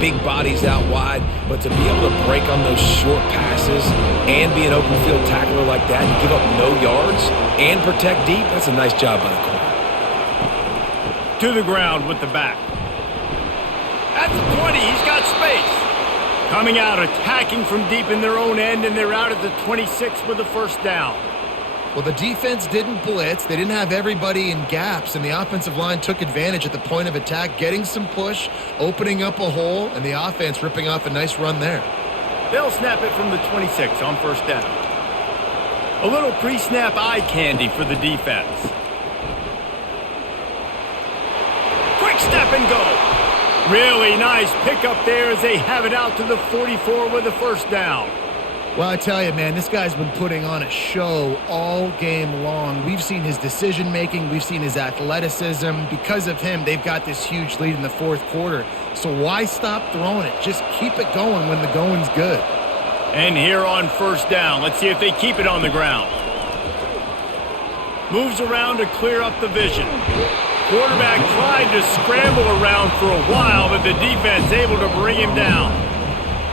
big bodies out wide. But to be able to break on those short passes and be an open field tackler like that and give up no yards and protect deep, that's a nice job by the corner. To the ground with the back. At the 20, he's got space. Coming out, attacking from deep in their own end, and they're out at the 26 with the first down. Well, the defense didn't blitz. They didn't have everybody in gaps, and the offensive line took advantage at the point of attack, getting some push, opening up a hole, and the offense ripping off a nice run there. They'll snap it from the 26 on first down. A little pre-snap eye candy for the defense. Quick step and go. Really nice pickup there as they have it out to the 44 with the first down. Well, I tell you, man, this guy's been putting on a show all game long. We've seen his decision-making. We've seen his athleticism. Because of him, they've got this huge lead in the fourth quarter. So why stop throwing it? Just keep it going when the going's good. And here on first down, let's see if they keep it on the ground. Moves around to clear up the vision. Quarterback tried to scramble around for a while, but the defense able to bring him down.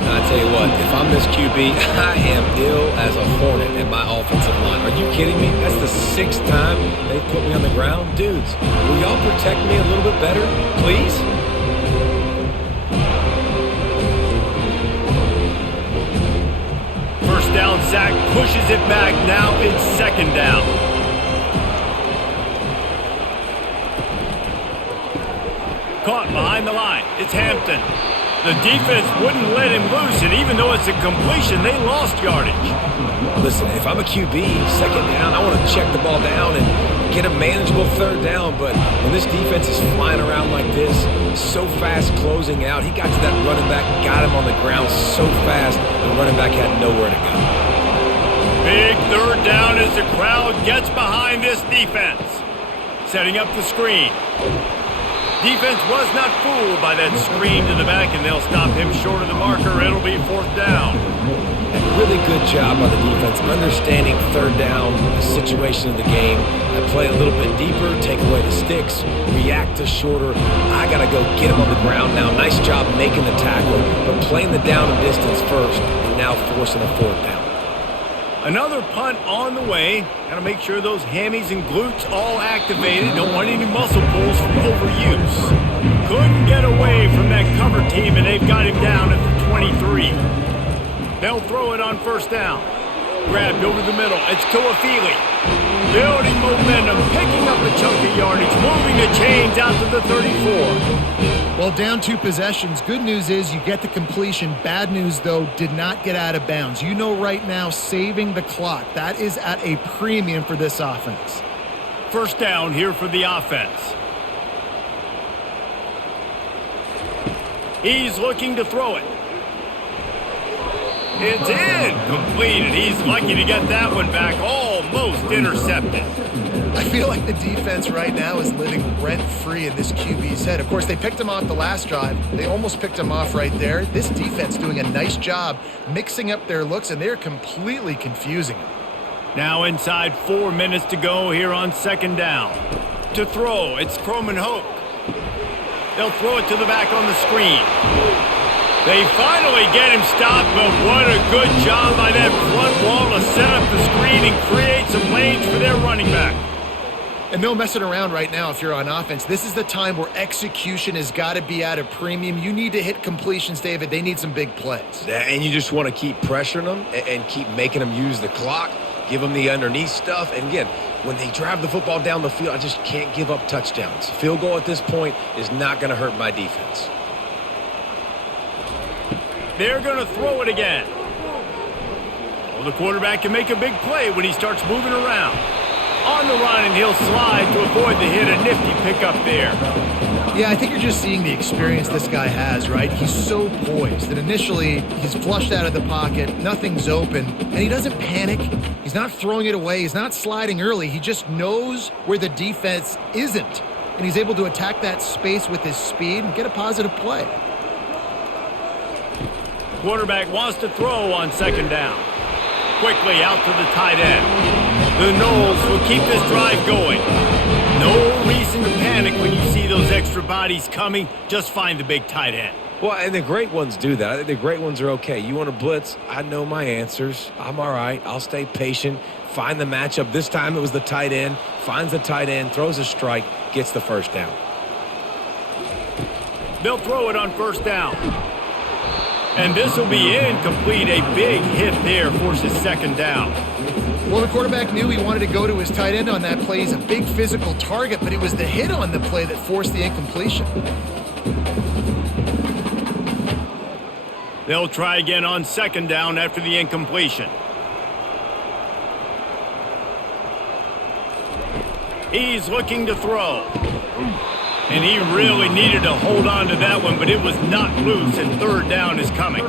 Now, I tell you what, if I'm this QB, I am ill as a hornet in my offensive line. Are you kidding me? That's the 6th time they've put me on the ground. Dudes, will y'all protect me a little bit better, please? First down, Zach pushes it back. Now it's second down. Caught behind the line. It's Hampton. The defense wouldn't let him loose, and even though it's a completion, they lost yardage. Listen, if I'm a QB, second down, I want to check the ball down and get a manageable third down. But when this defense is flying around like this, so fast closing out, he got to that running back, got him on the ground so fast, the running back had nowhere to go. Big third down as the crowd gets behind this defense. Setting up the screen. Defense was not fooled by that screen to the back, and they'll stop him short of the marker. It'll be fourth down. And really good job by the defense, understanding third down, the situation of the game. I play a little bit deeper, take away the sticks, react to shorter. I got to go get him on the ground now. Nice job making the tackle, but playing the down and distance first, and now forcing a fourth down. Another punt on the way. Got to make sure those hammies and glutes all activated. Don't want any muscle pulls from overuse. Couldn't get away from that cover team, and they've got him down at the 23. They'll throw it on first down. Grabbed over the middle. It's Toafili. Building momentum, picking up a chunk of yardage, moving the chains out to the 34. Well, down 2 possessions. Good news is you get the completion. Bad news, though, did not get out of bounds. You know right now, saving the clock. That is at a premium for this offense. First down here for the offense. He's looking to throw it. It's in. Completed. He's lucky to get that one back. Almost intercepted. I feel like the defense right now is living rent-free in this QB's head. Of course, they picked him off the last drive. They almost picked him off right there. This defense doing a nice job mixing up their looks, and they're completely confusing him. Now inside 4 minutes to go here on second down. To throw, it's Croman Hoke. They'll throw it to the back on the screen. They finally get him stopped, but what a good job by that front wall to set up the screen and create some lanes for their running back. And no messing around right now if you're on offense. This is the time where execution has got to be at a premium. You need to hit completions, David. They need some big plays. And you just want to keep pressuring them and keep making them use the clock, give them the underneath stuff. And again, when they drive the football down the field, I just can't give up touchdowns. Field goal at this point is not going to hurt my defense. They're going to throw it again. Well, the quarterback can make a big play when he starts moving around. On the run, and he'll slide to avoid the hit. A nifty pickup there. Yeah, I think you're just seeing the experience this guy has, right? He's so poised that initially he's flushed out of the pocket, nothing's open, and he doesn't panic. He's not throwing it away. He's not sliding early. He just knows where the defense isn't, and he's able to attack that space with his speed and get a positive play. Quarterback wants to throw on second down. Quickly out to the tight end. The Noles will keep this drive going. No reason to panic when you see those extra bodies coming. Just find the big tight end. Well, and the great ones do that. I think the great ones are okay. You want to blitz? I know my answers. I'm all right. I'll stay patient. Find the matchup. This time it was the tight end. Finds the tight end, throws a strike, gets the first down. They'll throw it on first down. And this will be incomplete. A big hit there forces second down. Well, the quarterback knew he wanted to go to his tight end on that play. He's a big physical target, but it was the hit on the play that forced the incompletion. They'll try again on second down after the incompletion. He's looking to throw. And he really needed to hold on to that one, but it was not loose, and third down is coming.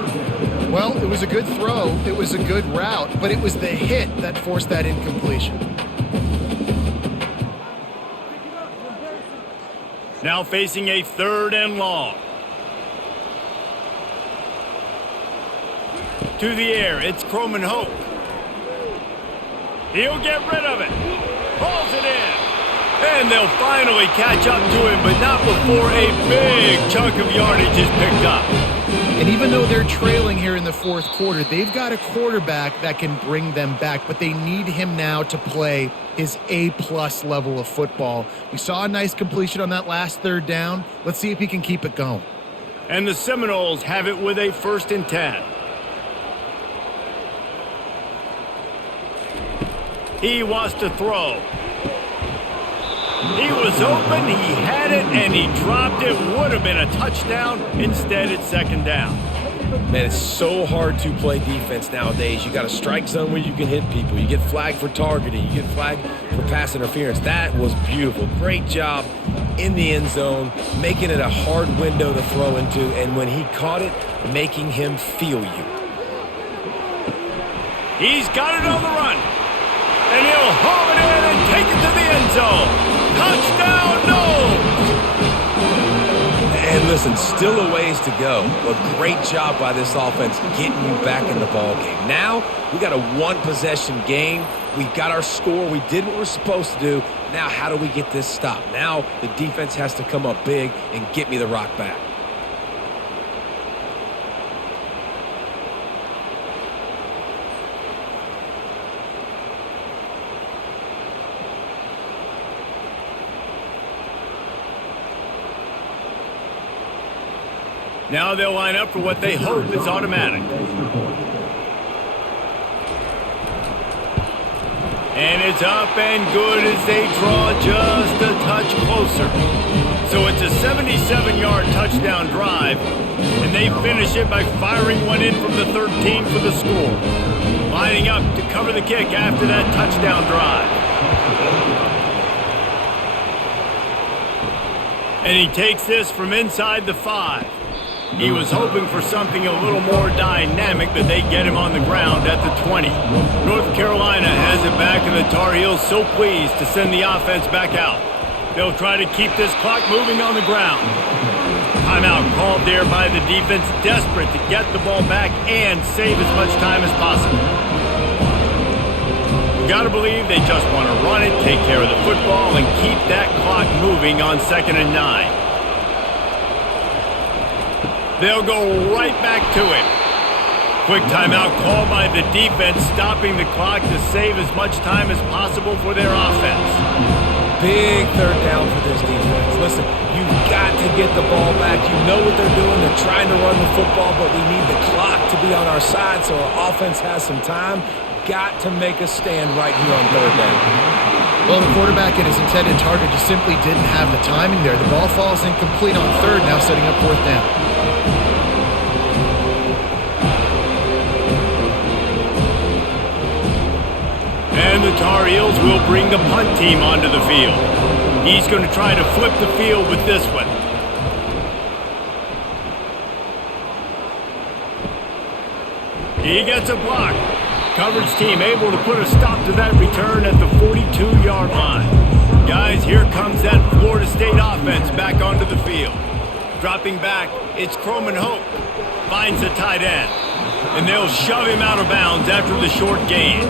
Well, it was a good throw. It was a good route, but it was the hit that forced that incompletion. Now facing a third and long. To the air, it's Croman Hoke. He'll get rid of it. Pulls it in. And they'll finally catch up to him, but not before a big chunk of yardage is picked up. And even though they're trailing here in the fourth quarter, they've got a quarterback that can bring them back, but they need him now to play his A-plus level of football. We saw a nice completion on that last third down. Let's see if he can keep it going. And the Seminoles have it with a 1st and 10. He wants to throw. He was open, he had it, and he dropped it. Would have been a touchdown. Instead, it's second down. Man, it's so hard to play defense nowadays. You got a strike zone where you can hit people. You get flagged for targeting. You get flagged for pass interference. That was beautiful. Great job in the end zone, making it a hard window to throw into, and when he caught it, making him feel you. He's got it on the run. And he'll haul it in and take it to the end zone. Touchdown, Noles! And listen, still a ways to go, but great job by this offense getting you back in the ball game. Now, we got a one-possession game. We got our score. We did what we're supposed to do. Now, how do we get this stopped? Now, the defense has to come up big and get me the rock back. Now they'll line up for what they hope is automatic. And it's up and good as they draw just a touch closer. So it's a 77-yard touchdown drive, and they finish it by firing one in from the 13 for the score. Lining up to cover the kick after that touchdown drive. And he takes this from inside the 5. He was hoping for something a little more dynamic, but they get him on the ground at the 20. North Carolina has it back, and the Tar Heels so pleased to send the offense back out. They'll try to keep this clock moving on the ground. Timeout called there by the defense, desperate to get the ball back and save as much time as possible. Got to believe they just want to run it, take care of the football, and keep that clock moving on 2nd and 9. They'll go right back to him. Quick timeout called by the defense, stopping the clock to save as much time as possible for their offense. Big third down for this defense. Listen, you've got to get the ball back. You know what they're doing. They're trying to run the football, but we need the clock to be on our side so our offense has some time. Got to make a stand right here on third down. Well, the quarterback and his intended target just simply didn't have the timing there. The ball falls incomplete on third, now setting up fourth down. And the Tar Heels will bring the punt team onto the field. He's going to try to flip the field with this one. He gets a block. Coverage team able to put a stop to that return at the 42-yard line. Guys, here comes that Florida State offense back onto the field. Dropping back, it's Croman Hope. Finds the tight end. And they'll shove him out of bounds after the short gain.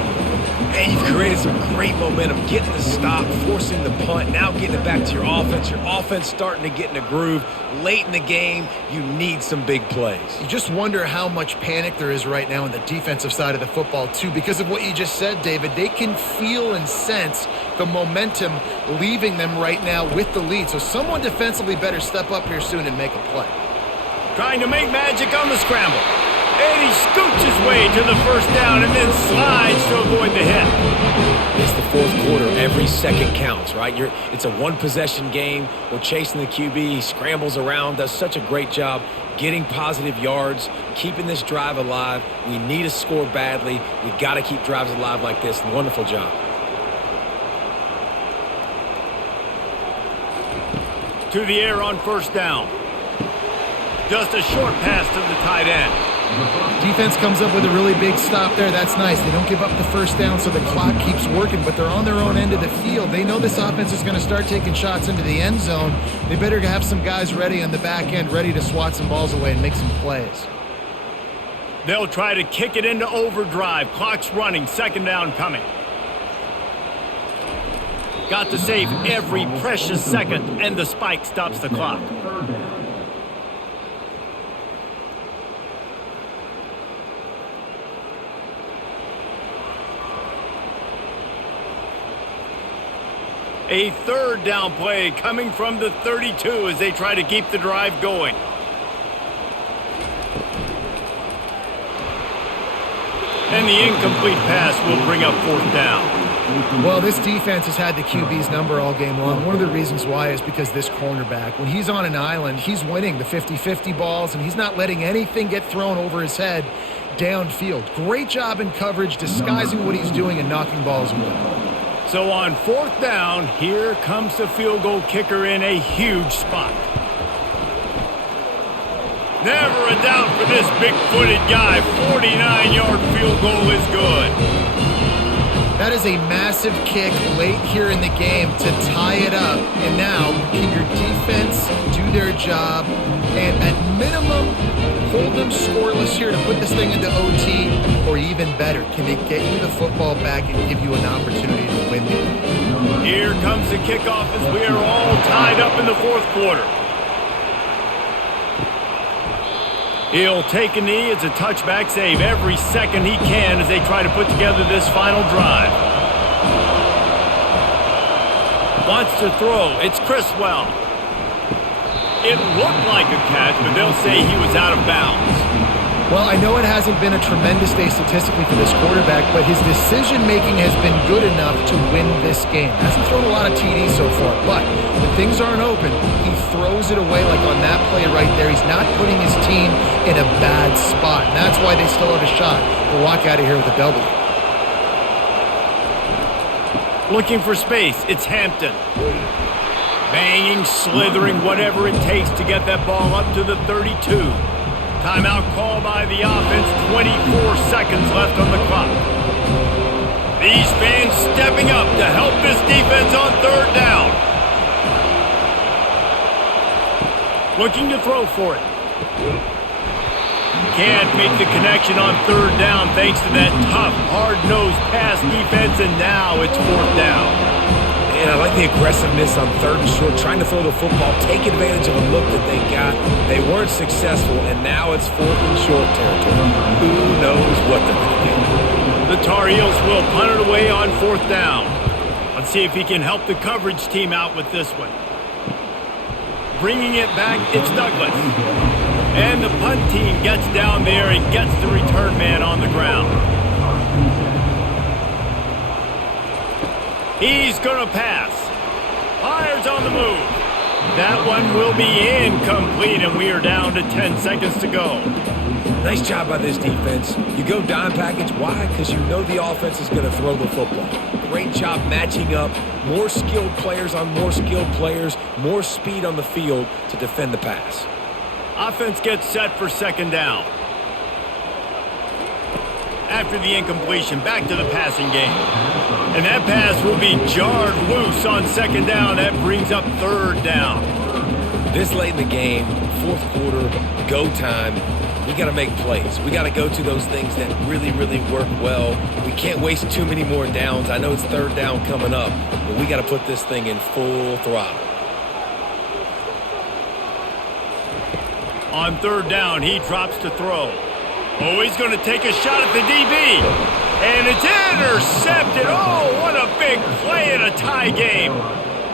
And you've created some great momentum, getting the stop, forcing the punt, now getting it back to your offense. Your offense starting to get in a groove. Late in the game, you need some big plays. You just wonder how much panic there is right now on the defensive side of the football, too, because of what you just said, David. They can feel and sense the momentum leaving them right now with the lead. So someone defensively better step up here soon and make a play. Trying to make magic on the scramble. And he scoots his way to the first down and then slides to avoid the hit. It's the fourth quarter. Every second counts, right? It's a one-possession game. We're chasing the QB. He scrambles around, does such a great job getting positive yards, keeping this drive alive. We need to score badly. We've got to keep drives alive like this. Wonderful job. To the air on first down. Just a short pass to the tight end. Defense comes up with a really big stop there. That's nice. They don't give up the first down, so the clock keeps working, but they're on their own end of the field. They know this offense is going to start taking shots into the end zone. They better have some guys ready on the back end, ready to swat some balls away and make some plays. They'll try to kick it into overdrive. Clock's running. Second down coming. Got to save every precious second, and the spike stops the clock. A third down play coming from the 32 as they try to keep the drive going. And the incomplete pass will bring up fourth down. Well, this defense has had the QB's number all game long. One of the reasons why is because this cornerback, when he's on an island, he's winning the 50-50 balls, and he's not letting anything get thrown over his head downfield. Great job in coverage, disguising what he's doing and knocking balls away. So on fourth down, here comes the field goal kicker in a huge spot. Never a doubt for this big-footed guy. 49-yard field goal is good. That is a massive kick late here in the game to tie it up. And now, can your defense do their job and at minimum hold them scoreless here to put this thing into OT? Or even better, can they get you the football back and give you an opportunity to win the game? Here comes the kickoff as we are all tied up in the fourth quarter. He'll take a knee. It's a touchback save every second he can as they try to put together this final drive. Wants to throw. It's Criswell. It looked like a catch, but they'll say he was out of bounds. Well, I know it hasn't been a tremendous day statistically for this quarterback, but his decision-making has been good enough to win this game. Hasn't thrown a lot of TDs so far, but when things aren't open, he throws it away like on that play right there. He's not putting his team in a bad spot, and that's why they still have a shot to walk out of here with a W. Looking for space. It's Hampton. Banging, slithering, whatever it takes to get that ball up to the 32. Timeout call by the offense, 24 seconds left on the clock. These fans stepping up to help this defense on third down. Looking to throw for it. Can't make the connection on third down thanks to that tough, hard-nosed pass defense, and now it's fourth down. And I like the aggressiveness on third and short, trying to throw the football, take advantage of a look that they got. They weren't successful, and now it's fourth and short territory. Who knows what they're going to do? The Tar Heels will punt it away on fourth down. Let's see if he can help the coverage team out with this one. Bringing it back, it's Douglas. And the punt team gets down there and gets the return man on the ground. He's going to pass. Fires on the move. That one will be incomplete, and we are down to 10 seconds to go. Nice job by this defense. You go dime package. Why? Because you know the offense is going to throw the football. Great job matching up. More skilled players on more skilled players. More speed on the field to defend the pass. Offense gets set for second down. after the incompletion. Back to the passing game. And that pass will be jarred loose on second down. That brings up third down. This late in the game, fourth quarter, go time, we got to make plays. We got to go to those things that really, really work well. We can't waste too many more downs. I know it's third down coming up, but we got to put this thing in full throttle. On third down, he drops to throw. Oh, he's going to take a shot at the DB. And it's intercepted. Oh, what a big play in a tie game.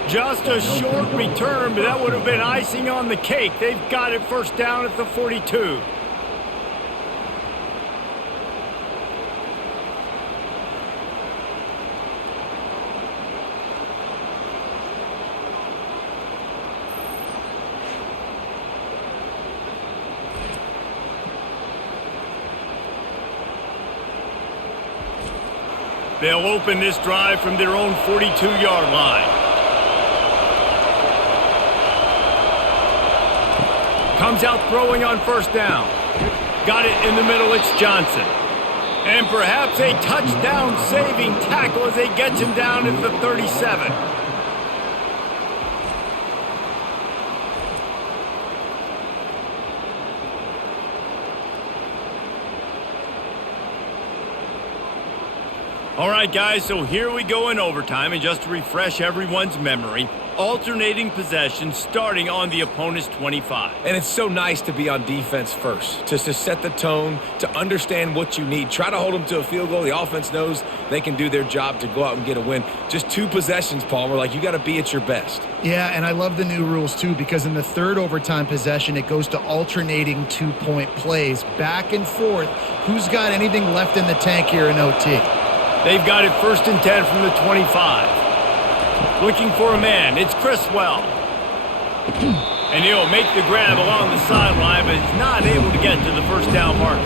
Just a short return, but that would have been icing on the cake. They've got it first down at the 42. They'll open this drive from their own 42-yard line. Comes out throwing on first down. Got it in the middle, it's Johnson. And perhaps a touchdown-saving tackle as they get him down at the 37. All right, guys, so here we go in overtime, and just to refresh everyone's memory, alternating possession starting on the opponent's 25. And it's so nice to be on defense first, just to set the tone, to understand what you need. Try to hold them to a field goal. The offense knows they can do their job to go out and get a win. Just 2 possessions, Palmer, like you got to be at your best. Yeah, and I love the new rules, too, because in the third overtime possession, it goes to alternating 2-point plays, back and forth. Who's got anything left in the tank here in OT? They've got it first and 10 from the 25. Looking for a man. It's Criswell. And he'll make the grab along the sideline, but he's not able to get to the first down marker.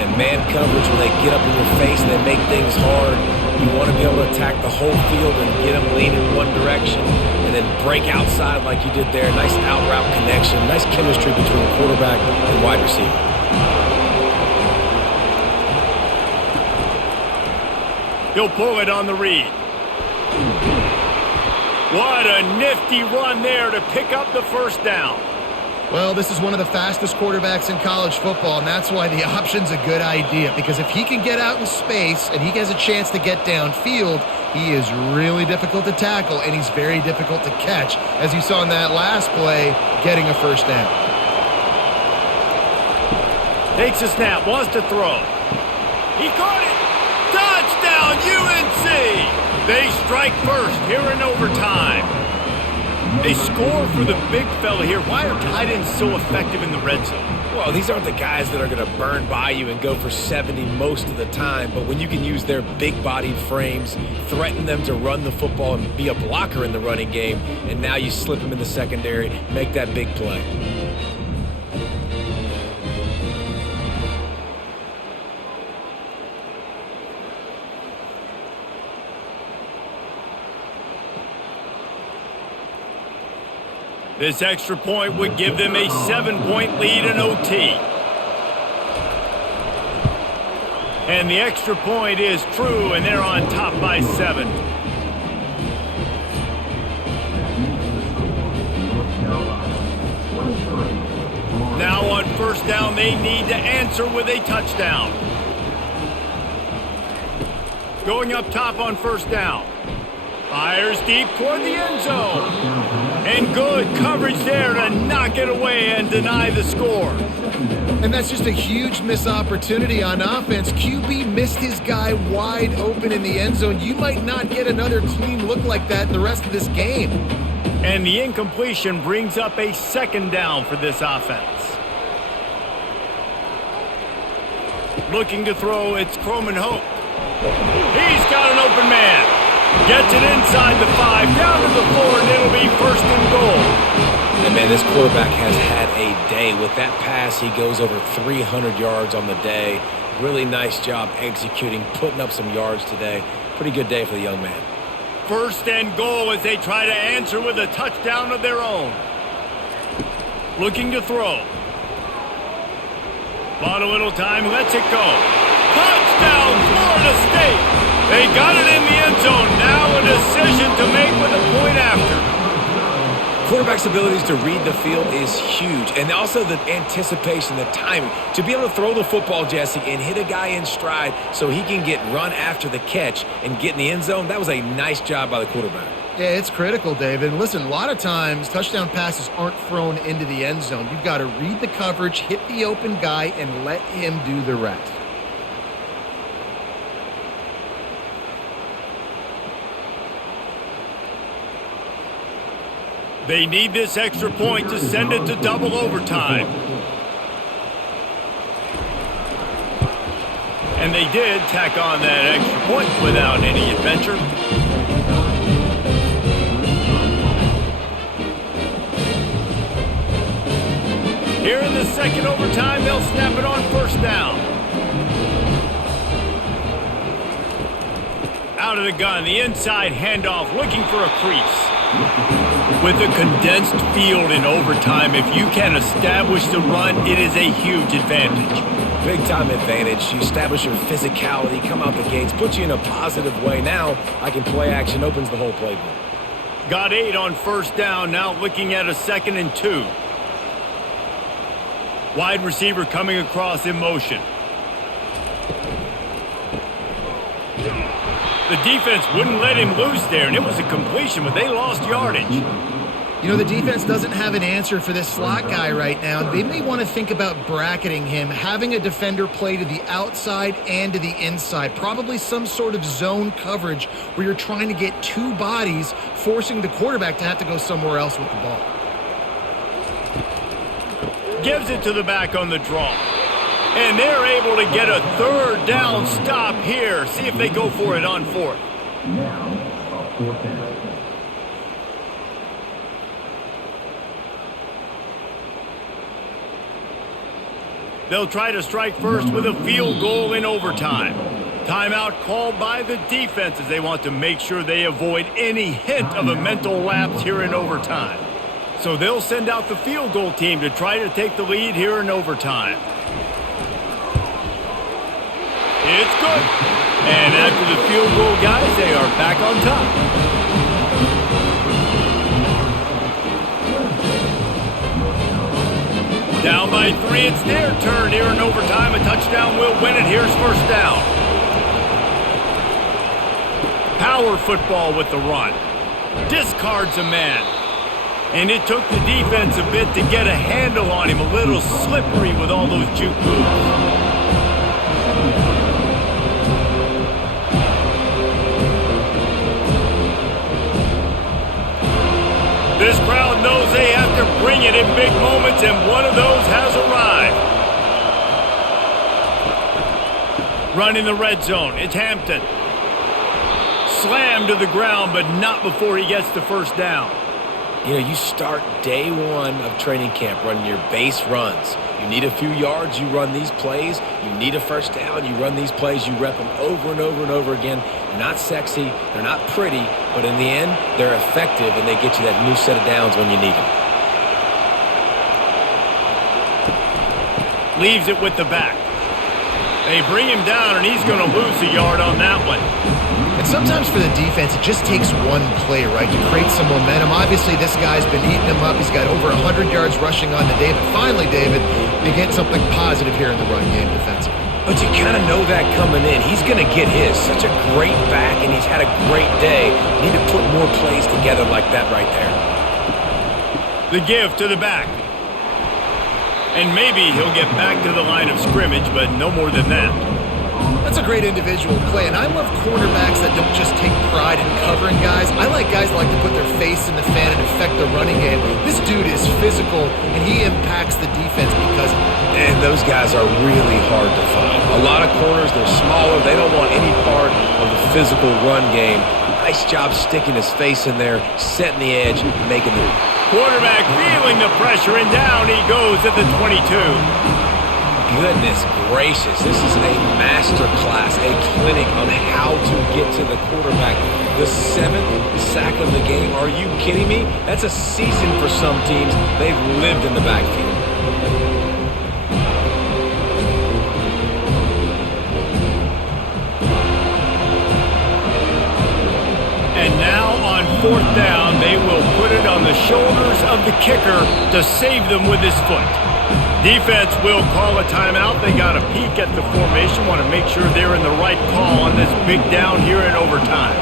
And man coverage, when they get up in your face and they make things hard, you want to be able to attack the whole field and get them leaning one direction and then break outside like you did there. Nice out-route connection, nice chemistry between quarterback and wide receiver. He'll pull it on the read. What a nifty run there to pick up the first down. Well, this is one of the fastest quarterbacks in college football, and that's why the option's a good idea. Because if he can get out in space and he has a chance to get downfield, he is really difficult to tackle, and he's very difficult to catch, as you saw in that last play, getting a first down. Takes a snap, wants to throw. He caught it. Touchdown, UNC! They strike first here in overtime. They score for the big fella here. Why are tight ends so effective in the red zone? Well, these aren't the guys that are going to burn by you and go for 70 most of the time, but when you can use their big-bodied frames, threaten them to run the football and be a blocker in the running game, and now you slip them in the secondary, make that big play. This extra point would give them a 7-point lead in OT. And the extra point is true, and they're on top by 7. Now on first down, they need to answer with a touchdown. Going up top on first down. Fires deep toward the end zone. And good coverage there to knock it away and deny the score. And that's just a huge missed opportunity on offense. QB missed his guy wide open in the end zone. You might not get another clean look like that in the rest of this game. And the incompletion brings up a second down for this offense. Looking to throw, it's Croman Hope. He's got an open man. Gets it inside the 5, down to the 4, and it'll be first and goal. And man, this quarterback has had a day. With that pass, he goes over 300 yards on the day. Really nice job executing, putting up some yards today. Pretty good day for the young man. First and goal as they try to answer with a touchdown of their own. Looking to throw. Bought a little time, lets it go. Touchdown, Florida State! They got it in the end zone. Now a decision to make with a point after. Quarterback's abilities to read the field is huge, and also the anticipation, the timing. To be able to throw the football, Jesse, and hit a guy in stride so he can get run after the catch and get in the end zone, that was a nice job by the quarterback. Yeah, it's critical, David. And listen, a lot of times touchdown passes aren't thrown into the end zone. You've got to read the coverage, hit the open guy, and let him do the rest. They need this extra point to send it to double overtime. And they did tack on that extra point without any adventure. Here in the second overtime, they'll snap it on first down. Out of the gun, the inside handoff, looking for a crease. With a condensed field in overtime, if you can establish the run, it is a huge advantage. Big-time advantage. You establish your physicality, come out the gates, put you in a positive way. Now, I can play action, opens the whole playbook. Got 8 on first down, now looking at a 2nd and 2. Wide receiver coming across in motion. The defense wouldn't let him loose there, and it was a completion, but they lost yardage. You know, the defense doesn't have an answer for this slot guy right now. They may want to think about bracketing him, having a defender play to the outside and to the inside. Probably some sort of zone coverage where you're trying to get two bodies, forcing the quarterback to have to go somewhere else with the ball. Gives it to the back on the draw. And they're able to get a third down stop here. See if they go for it on 4th. Now, a 4th down. They'll try to strike first with a field goal in overtime. Timeout called by the defense as they want to make sure they avoid any hint of a mental lapse here in overtime. So they'll send out the field goal team to try to take the lead here in overtime. It's good. And after the field goal, guys, they are back on top. Down by 3, it's their turn here in overtime. A touchdown will win it. Here's first down. Power football with the run. Discards a man. And it took the defense a bit to get a handle on him. A little slippery with all those juke moves. This crowd knows they have to bring it in big moments, and one of those has arrived. Running the red zone, it's Hampton. Slammed to the ground, but not before he gets the first down. You know, you start day one of training camp running your base runs. You need a few yards, you run these plays. You need a first down, you run these plays. You rep them over and over and over again. They're not sexy, they're not pretty, but in the end, they're effective, and they get you that new set of downs when you need them. Leaves it with the back. They bring him down, and he's going to lose a yard on that one. And sometimes for the defense, it just takes one play, right, to create some momentum. Obviously, this guy's been eating him up. He's got over 100 yards rushing on the day. But finally, David, they get something positive here in the run game defensively. But you kind of know that coming in. He's going to get his. Such a great back, and he's had a great day. Need to put more plays together like that right there. The give to the back. And maybe he'll get back to the line of scrimmage, but no more than that. That's a great individual play, and I love cornerbacks that don't just take pride in covering guys. I like guys that like to put their face in the fan and affect the running game. This dude is physical, and he impacts the defense because of it. And those guys are really hard to find. A lot of corners, they're smaller. They don't want any part of the physical run game. Nice job sticking his face in there, setting the edge, making the... Quarterback feeling the pressure, and down he goes at the 22. Goodness gracious, this is a master class, a clinic on how to get to the quarterback. The 7th sack of the game, are you kidding me? That's a season for some teams. They've lived in the backfield. And now on 4th down, they will put it on the shoulders of the kicker to save them with his foot. Defense will call a timeout. They got a peek at the formation, want to make sure they're in the right call on this big down here in overtime.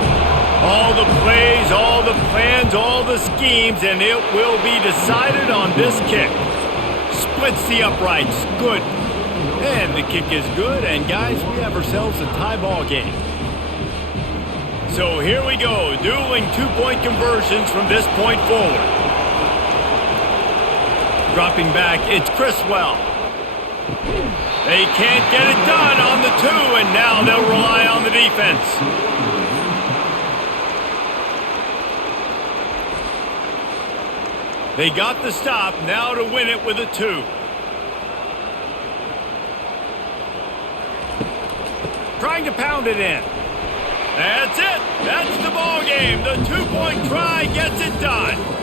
All the plays, all the plans, all the schemes, and it will be decided on this kick. Splits the uprights. Good. And the kick is good. And, guys, we have ourselves a tie ball game. So here we go. Dueling two-point conversions from this point forward. Dropping back, it's Criswell. They can't get it done on the 2, and now they'll rely on the defense. They got the stop, now to win it with a 2. Trying to pound it in. That's it. That's the ball game. The 2-point try gets it done.